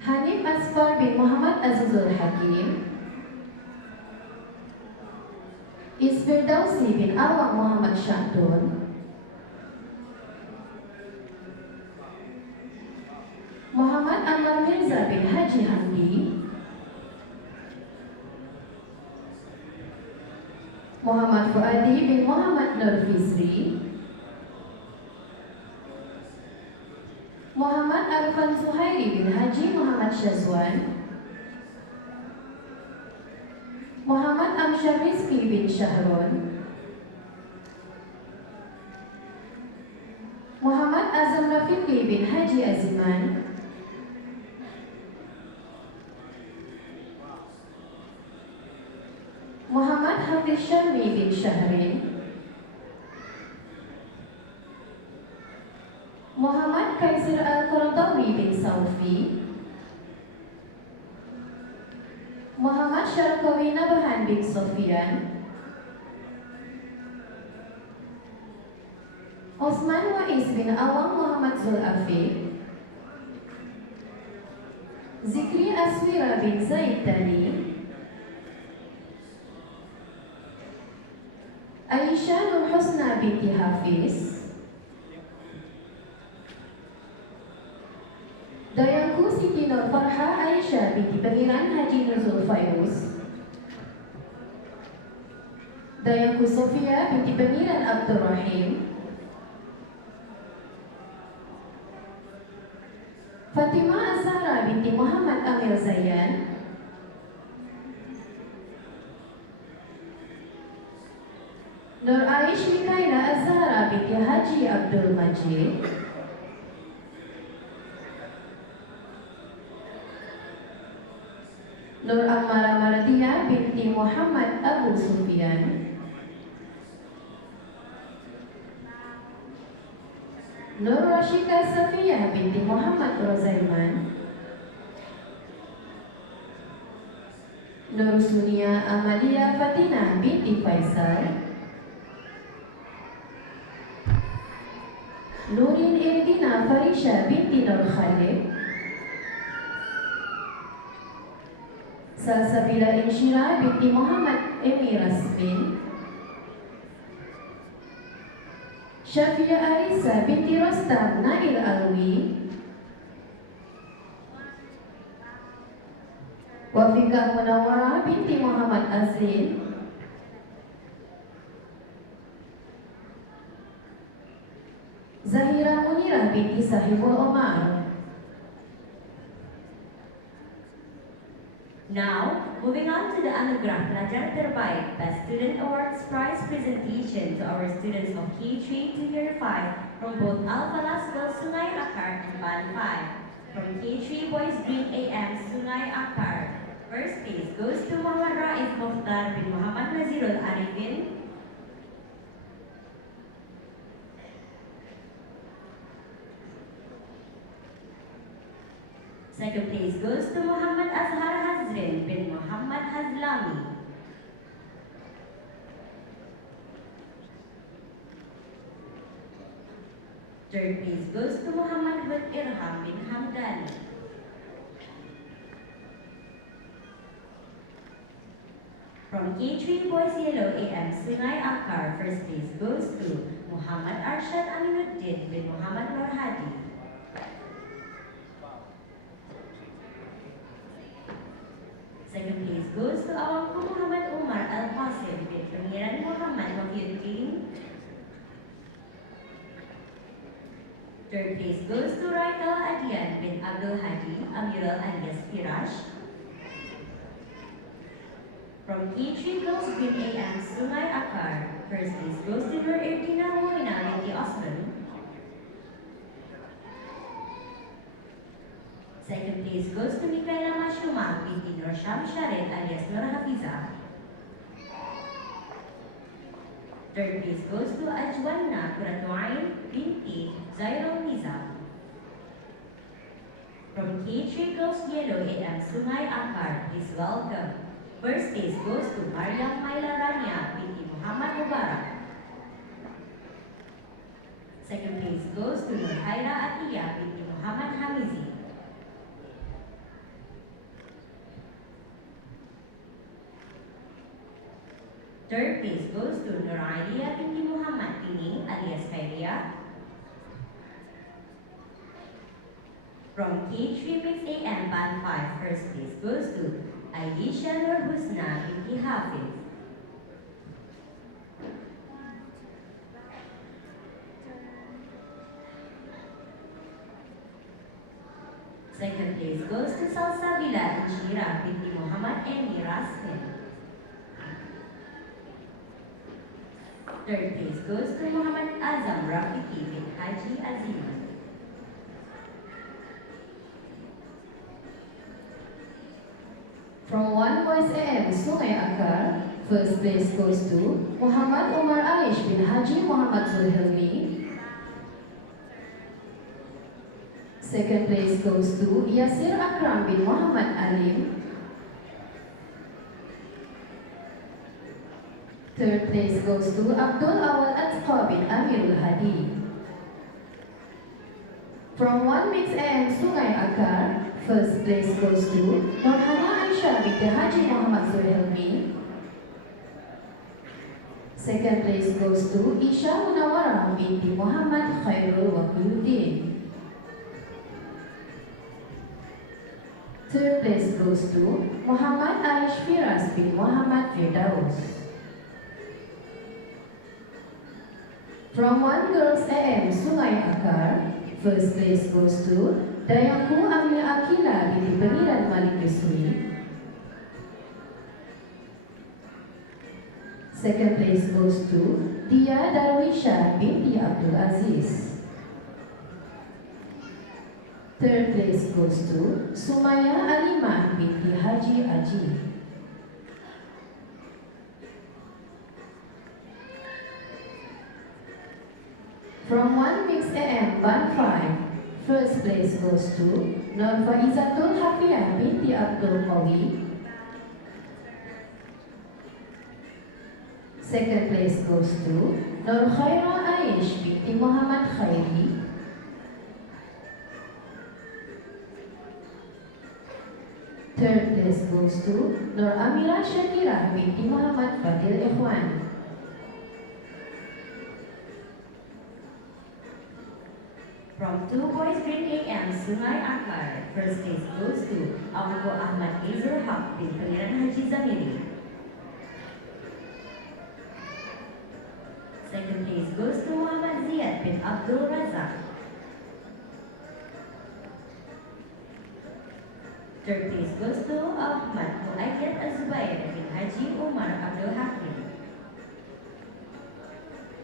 Hanif Asfar bin Muhammad Azizul Hakim. Isfirdausi bin Awang Muhammad Syantun. Muhammad Anwar Mirza bin Haji Hamdi. Muhammad Fuadi bin Muhammad Nur Fisri. Muhammad Arfan Zuhairi bin Haji Muhammad Syazwan. Muhammad Amsyar Rizki bin Syahrun. Muhammad Azam Rafiqi bin Haji Aziman. Muhammad Hafiz Syarmi bin Syahrin. Muhammad Kaisir Al-Qaradawi bin Saufi. Muhammad Syarkawi Nabahan bin Sofian. Osman Wais bin Awang Muhammad Zul Afiq. Zikri Aswira bin Zaid Tani, Aisyah Nur Husna binti Hafiz, Dayaku Siti Nur Farha Aisyah binti Pangeran Haji Nuzul Fairuz, Dayaku Sofia binti Pangeran Abdul Rahim, Fatimah Azhara binti Muhammad Amir Zayan, Nur Aish Mikaila Azhara binti Haji Abdul Majid, Nur Ammara Mardiya binti Muhammad Abu Sufyan, Nur Rashika Safiyah binti Muhammad Rozaiman, Nur Sunia Amalia Fatina binti Faisal, Nurin Irdina Farisha binti Nur Khalid, Salsabila Inshira binti Muhammad Emir Rasmin, Syafia Arisa binti Rostam Nail Alwi, Wafiqah Munawwarah binti Muhammad Azlin, Zahira Munirah binti Sahibul Omar. Now, moving on to the Anugerah Pelajar Terbaik Best Student Awards prize presentation to our students of K3 to Year 5 from both Al-Falah School Sungai Akar and Band 5. From K3 Boys Green AM Sungai Akar, first place goes to Muhammad Raif Mukhtar bin Muhammad Nazirul Arifin. Second place goes to Muhammad Azhar Hazrin bin Muhammad Hazlami. Third place goes to Muhammad Hud Irham bin Hamdani. From K3 Boys Yellow AM Sungai Akar, first place goes to Muhammad Arshad Aminuddin bin Muhammad Nur Hadi. Second place goes to Awangku Muhammad Umar Al-Qasim bin Pangeran Muhammad Wahyuddin. Third place goes to Raikal Adian bin Abdul Hadi Amirul alias Firash. From K3 Girls Green AM Sungai Akar, first place goes to Nur Irdina Moina binti Osman. Second place goes to Mikaela Mashuma binti Nur Sham Sharid alias Nur Hafiza. Third place goes to Ajwanna Kuratuain binti Zairul Miza. From K3 Girls Yellow AM Sungai Akar, please welcome. First place goes to Maryam Maila Rania binti Muhammad Mubarak. Second place goes to Nurhaira Atiyah binti Muhammad Hamizi. Third place goes to Nurailia binti Muhammad Tini alias Khairia. From K3 Mix AM Band 5, first place goes to Aisha Nur Husna binti Hafiz. Second place goes to Salsabila Inshira binti Muhammad Emir Rasmin. Third place goes to Muhammad Azam Rafiki bin Haji Azim. From One Voice AM Sungai Akar, first place goes to Muhammad Umar Aish bin Haji Muhammad Zulhilmi. Second place goes to Yasir Akram bin Muhammad Alim. Third place goes to Abdul Awal Atqa bin Amirul Hadi. From One Mix AM Sungai Akar, First place goes to Nurhana Aisyah binti Haji Muhammad Zulhelmi. Second place goes to Isha Munawarah binti Muhammad Khairul Wahyuddin. Third place goes to Muhammad Aish Firas bin Muhammad Firdaus. From One Girls AM Sungai Akar, first place goes to Dayangku Amil Akila binti Pengiran Malik Yusri. Second place goes to Dia Darwisha binti Abdul Aziz. Third place goes to Sumaya Alimah binti Haji Aji. From One Mix AM Band 5, first place goes to Nur Faizatul Hafiyah binti Abdul Qawi. Second place goes to Nur Khaira Aish binti Muhammad Khairi. Third place goes to Nur Amira Shakira binti Muhammad Fadil Ikhwan. From Two Boys Green AM Sungai Akbar, first place goes to Abu Ahmad Izul Haq bin Pangeran Haji Zamiri. Second place goes to Muhammad Ziyad bin Abdul Razak. Third place goes to Ahmad Muayyad Azubair bin Haji Umar Abdul Hakim.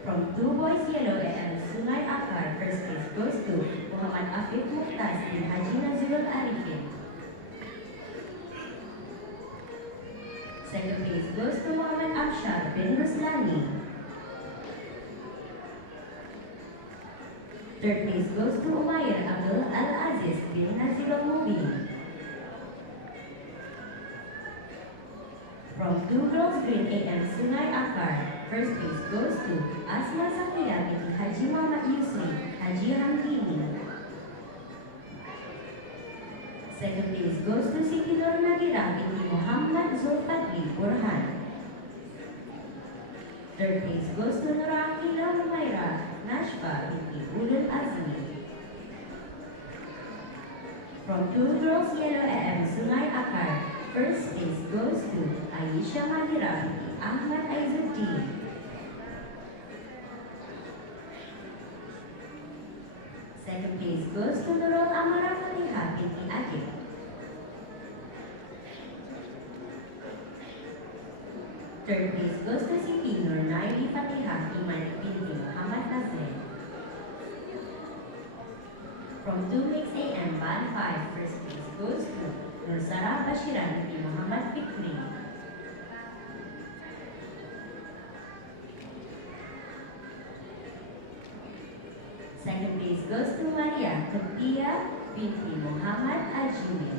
From Two Boys Yellow AM Sungai Akbar, first place goes to Muhammad Afif Muqtas bin Haji Nazrul Arifin. Second place goes to Muhammad Abshar bin Ruslani. Third place goes to Umayyar Abdul Al-Aziz bin Nazirul Mubin. From Two Girls Green AM Sungai Akbar, first place goes to Asma Sakia binti Haji Muhammad Yusri, Haji Hamdini. Second place goes to Siti Nur Nagira binti Muhammad Zulfadli Burhan. Third place goes to Nur Aqila Humaira Nashfa binti Ulul Azmi. From Two Girls Yellow AM Sungai Akar, first place goes to Aisha Madira binti Ahmad Aizuddin. Second place goes to Nurul Amara Fatiha binti Akif. Third place goes to Siti Nur Naili Fatiha Iman binti Muhammad Nazir. From 2 Mix AM Band 5, first place goes to Nur Sarah Bashiran binti Muhammad Fikri. Second place goes to Maria Ketia binti Muhammad Ajmi.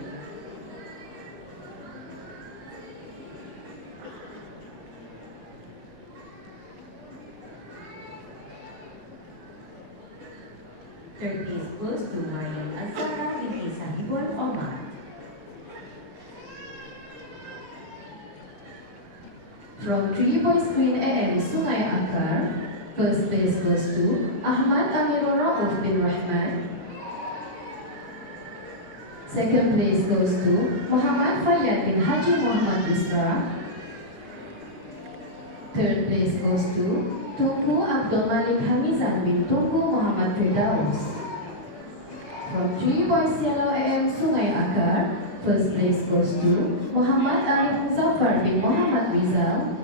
Third place goes to Mariam Azara binti Sahibul Omar. From Three Boys Green AM Sungai Akar, first place goes to Ahmad Amirul Rauf bin Rahman. Second place goes to Muhammad Fayyad bin Haji Muhammad Isra. Third place goes to Tunku Abdul Malik Hamizan bin Tunku Muhammad Firdaus. From Three Boys Yellow AM Sungai Akar, first place goes to Muhammad Arif Muzaffar bin Muhammad Rizal.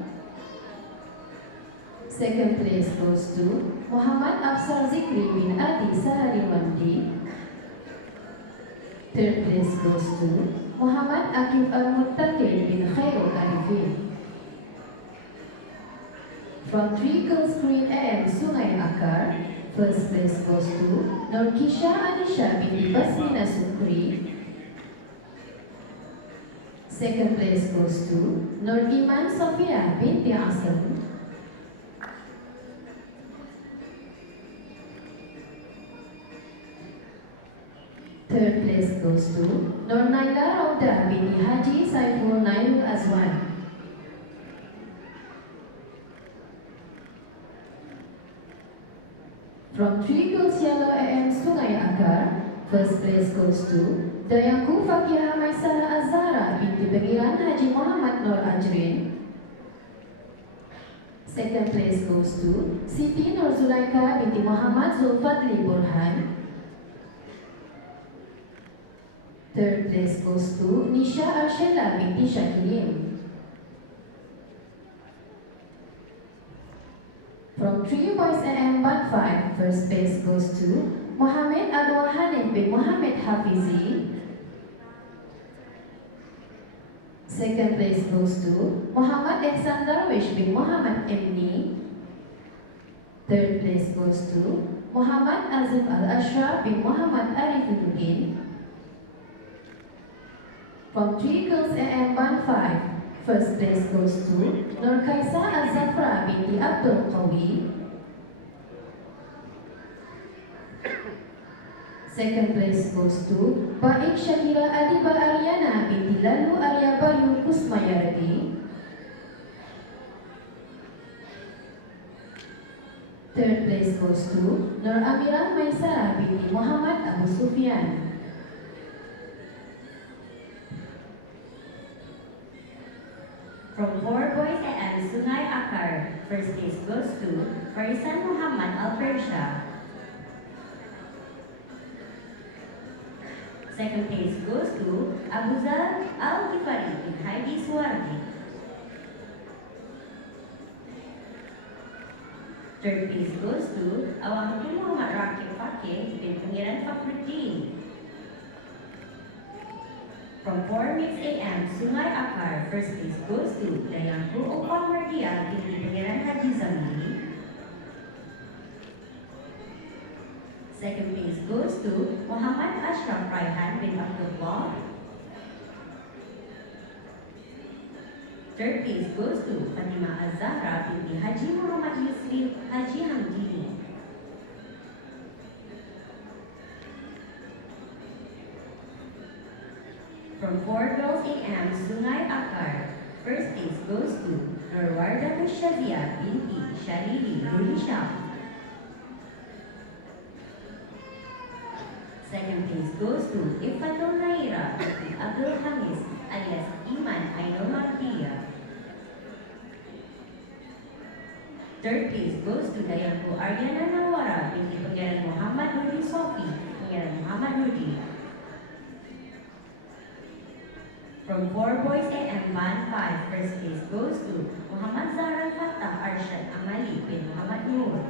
Second place goes to Muhammad Afsar Zikri bin Adi Sahari Mandi. Third place goes to Muhammad Akif Al-Muttaqin bin Khairul Arifin. From Three Girls Green AM Sungai Akar, first place goes to Nurkisha Anisha binti Basmina Sukri. Second place goes to Nur Iman Sofia binti Asam. Third place goes to Nur Naila Rauda binti Haji Saiful Nailul Azwan. From 3 Girls Yellow AM Sungai Akar, first place goes to Dayangku Fakihah Maisara Azhara binti Pengiran Haji Muhammad Nur Ajrin. Second place goes to Siti Nur Zulaika binti Muhammad Zulfadli Burhan. Third place goes to Nisha Arshela binti Syakirin. From 3 Boys AM Band 5, first place goes to Muhammad Adwal Hanif bin Muhammad Hafizi. Second place goes to Muhammad Ehsan Darwish bin Muhammad Emni. Third place goes to Muhammad Azif Al-Ashraf bin Muhammad Arifuddin. From 3 Girls AM Band 5, first place goes to Nur Kaisa Az-Zafra binti Abdul Qawi. Second place goes to Baik Syakira Adiba Aryana binti Lalu Arya Bayu Kusmayardi. Third place goes to Nur Amirah Maisara binti Muhammad Abu Sufyan. From 4 Boys AM Sungai Akar, first place goes to Farisan Muhammad Al-Persha. Second place goes to Abuzar Al-Ghifari bin Heidi Suwardi. Third place goes to Awang Muhammad Rakib Fakih bin Pengiran Fakhruddin. From 4 Mix AM Sungai Akar, first place goes to Dayangku Opal Mardia binti Pengiran Haji Zamili. Second place goes to Muhammad Ashraf Raihan bin Abdullah. Third place goes to Fatima Az-Zahra binti Haji Muhammad Yusri Haji Hamdini. From 4 Girls AM Sungai Akar, first place goes to Nurwarda Shazia binti Shalili Rulisham. Second place goes to Ifatul Naira binti Abdul Hamis alias Iman Ainul Martia. Third place goes to Dayangku Aryana Nawara binti Pengiran Muhammad Nudi Sofi, Pengiran Muhammad Nudi. From 4 Boys AM Band 5, first place goes to Muhammad Zahra Fattah Arshad Amali bin Muhammad Nur.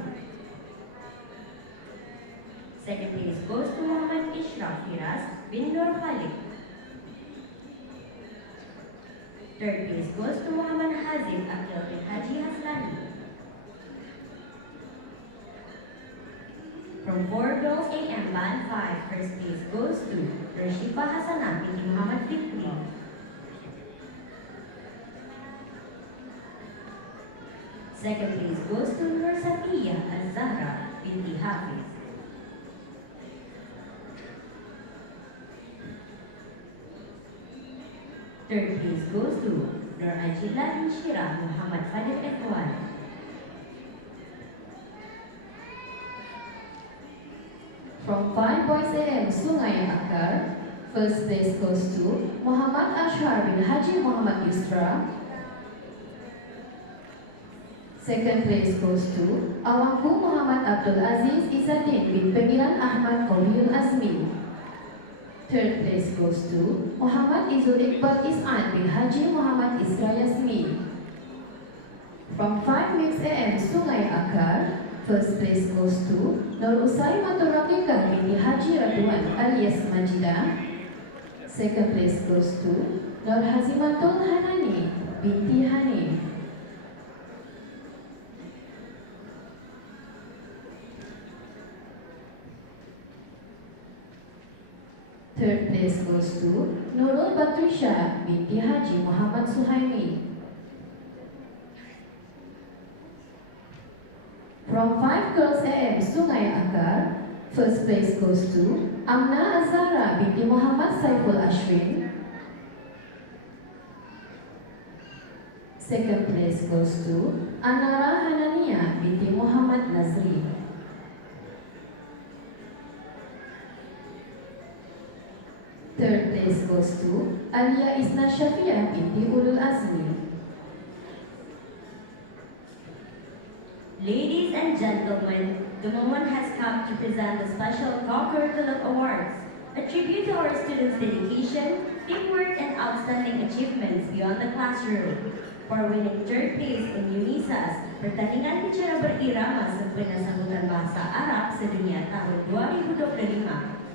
Second place goes to Muhammad Ishraf Firas bin Nur Khalid. Third place goes to Muhammad Hazim Akil bin Haji Haslani. From 4 Girls AM Band 5, first place goes to Rashifa Hasanah binti Muhammad Fikri. Second place goes to Nur Safiyah Az-Zahra binti Hafiz. Third place goes to Nur Ajila bin Shira Muhammad Fadil Ekwan. From 5 Boys AM Sungai Akar, first place goes to Muhammad Ashwar bin Haji Muhammad Yusra. Second place goes to Awangku Muhammad Abdul Aziz Izzadin bin Pengiran Ahmad Qawiul Azmi. Third place goes to Muhammad Izul Iqbal Is'an bin Haji Muhammad Isra Yasmin. From 5 Mix AM Sungai Akar, first place goes to Nur Usaimatul Raqiqah binti Haji Radwan alias Majidah. Second place goes to Nur Hazimatul Hanani binti Hanif. Third place goes to Nurul Batrisha binti Haji Muhammad Suhaimi. From 5 Girls AM Sungai Akar, first place goes to Amna Azara binti Muhammad Saiful Ashwin. Second place goes to Anara Hanania binti Muhammad Nazri. Third place goes to Alia Isna Syafia binti Ulul Azmi. Ladies and gentlemen, the moment has come to present the special co-curriculum awards, a tribute to our students' dedication, teamwork, and outstanding achievements beyond the classroom. For winning third place in UNISA's Pertandingan Bicara Berirama sa Penasagutan Bahasa Arab sa Dunia tahun 2025,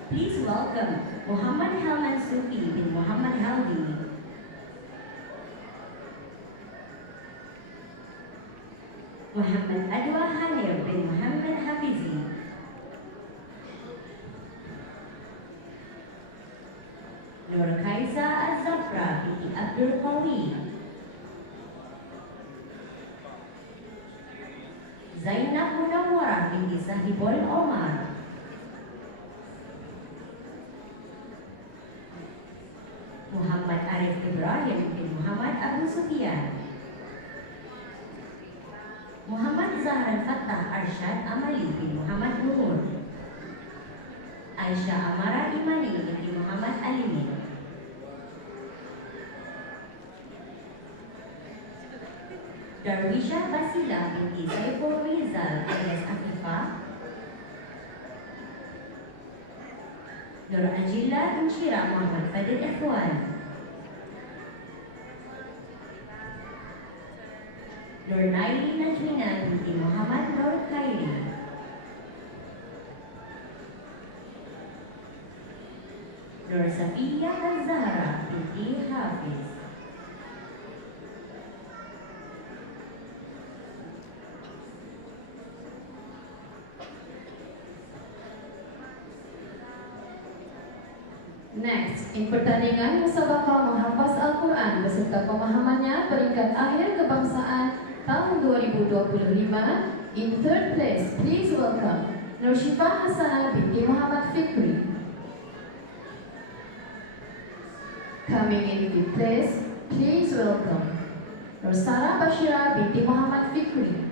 please welcome Muhammad Helman Sufi bin Muhammad Heldi. Muhammad Adwa Hanir bin Muhammad Hafizi. Nur Kaisa Az-Zafra binti Abdul Qawi. Zainab Munawwarah binti Sahibul Omar. Muhammad Arif Ibrahim bin Muhammad Abu Sufyan. Muhammad Zahran Fattah Arsyad Amali bin Muhammad Nur. Aisyah Amara Imani binti Muhammad Alimin. Darwisha Basila binti Saiful Rizal alias Afifah. Nur Ajilla Insyira Muhammad Fadil Ikhwan. Nur Naili Najmina binti Muhammad Nur Khairi. Nur Safiya Az-Zahra binti Hafiz. Next, in pertandingan musabaqah menghafaz Al-Quran beserta pemahamannya peringkat akhir kebangsaan tahun 2025, in third place, please welcome Nur Shifa Hasanah binti Muhammad Fikri. Coming in fifth place, please welcome Nur Sarah Bashira binti Muhammad Fikri.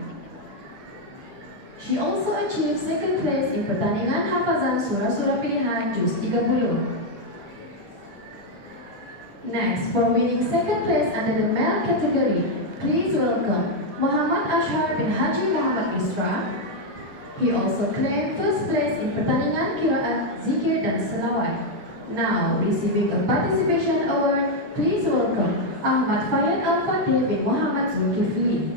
She also achieved second place in pertandingan hafazan surah-surah pilihan juz 30. Next, for winning second place under the male category, please welcome Muhammad Ashar bin Haji Muhammad Isra. He also claimed first place in pertandingan Qiraat, Zikir, dan Selawat. Now, receiving a participation award, please welcome Ahmad Fayyad Al-Fatih bin Muhammad Zulkifli.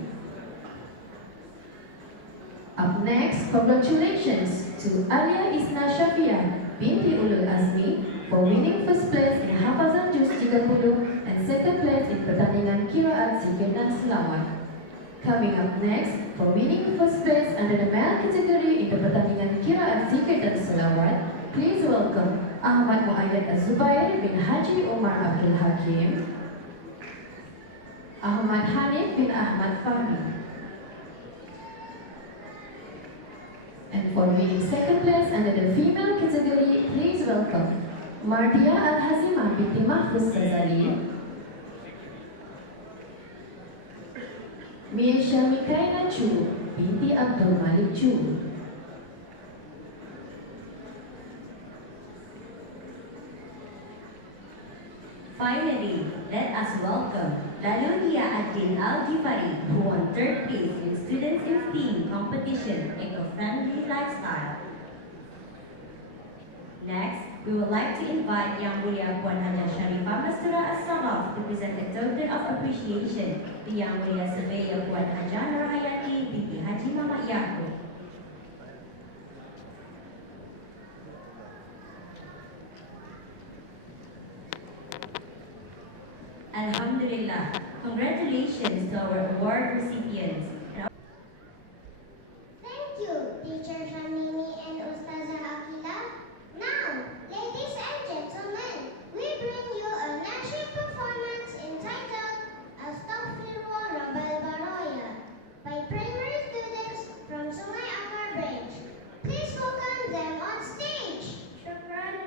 Up next, congratulations to Alia Isna Syafia binti Ulul Azmi for winning first place in Hafazan Juz 30 and second place in pertandingan Qiraat, Zikir, dan Selawat. Coming up next, for winning first place under the male category in the pertandingan Qiraat, Zikir, dan Selawat, please welcome Ahmad Muayyad Az-Zubair bin Haji Umar Abdul Hakim, Ahmad Hanif bin Ahmad Fahmi. And for winning second place under the female category, please welcome Mardia Al-Hazimah binti Mahfuz Ghazali, Miesha Mikaina Chu binti Abdul Malik Chu. Finally, let us welcome Lalunia Adin Al-Jifari, who won third place in Students in STEAM competition, Eco-Friendly Lifestyle. Next, we would like to invite Yang Mulia Puan Haja Sharifah Mastura As-Sabaf to present a token of appreciation to Yang Mulia Surveyor Puan Haja Nurhayati binti Haji Muhammad Yaakob. Alhamdulillah, congratulations to our award recipients. Thank you, Teacher Shamini and Ustazah Akila. Now, ladies and gentlemen, we bring you a national performance entitled Astaghfirullah Rabbal Baraya by primary students from Sungai Akar Branch. Please welcome them on stage. Shukran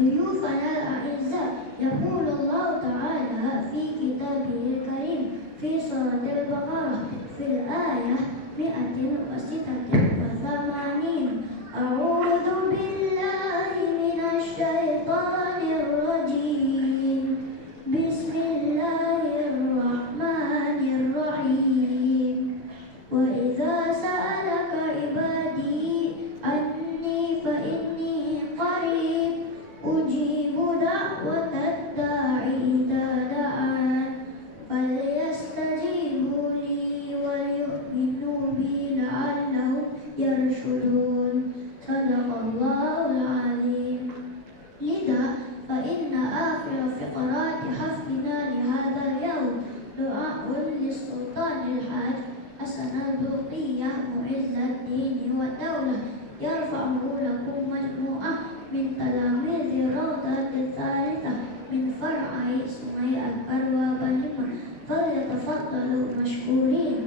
ضيوفنا الأعزاء. يقول الله تعالى في كتابه الكريم: الإسلامية معز الدين والدولة يرفعه لكم مجموعة من تلاميذ الروضة الثالثة من فرع سمي أكبر وبلمة فليتفضلوا مشكورين.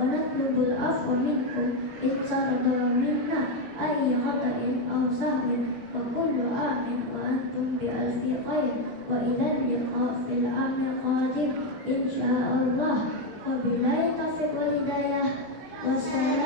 ونطلب العفو منكم إن ترضى منا أي خطأ أو سهو وكل عام وأنتم بألف خير وإلى اللقاء في العام القادم إن شاء الله وبالله التوفيق والهداية والسلام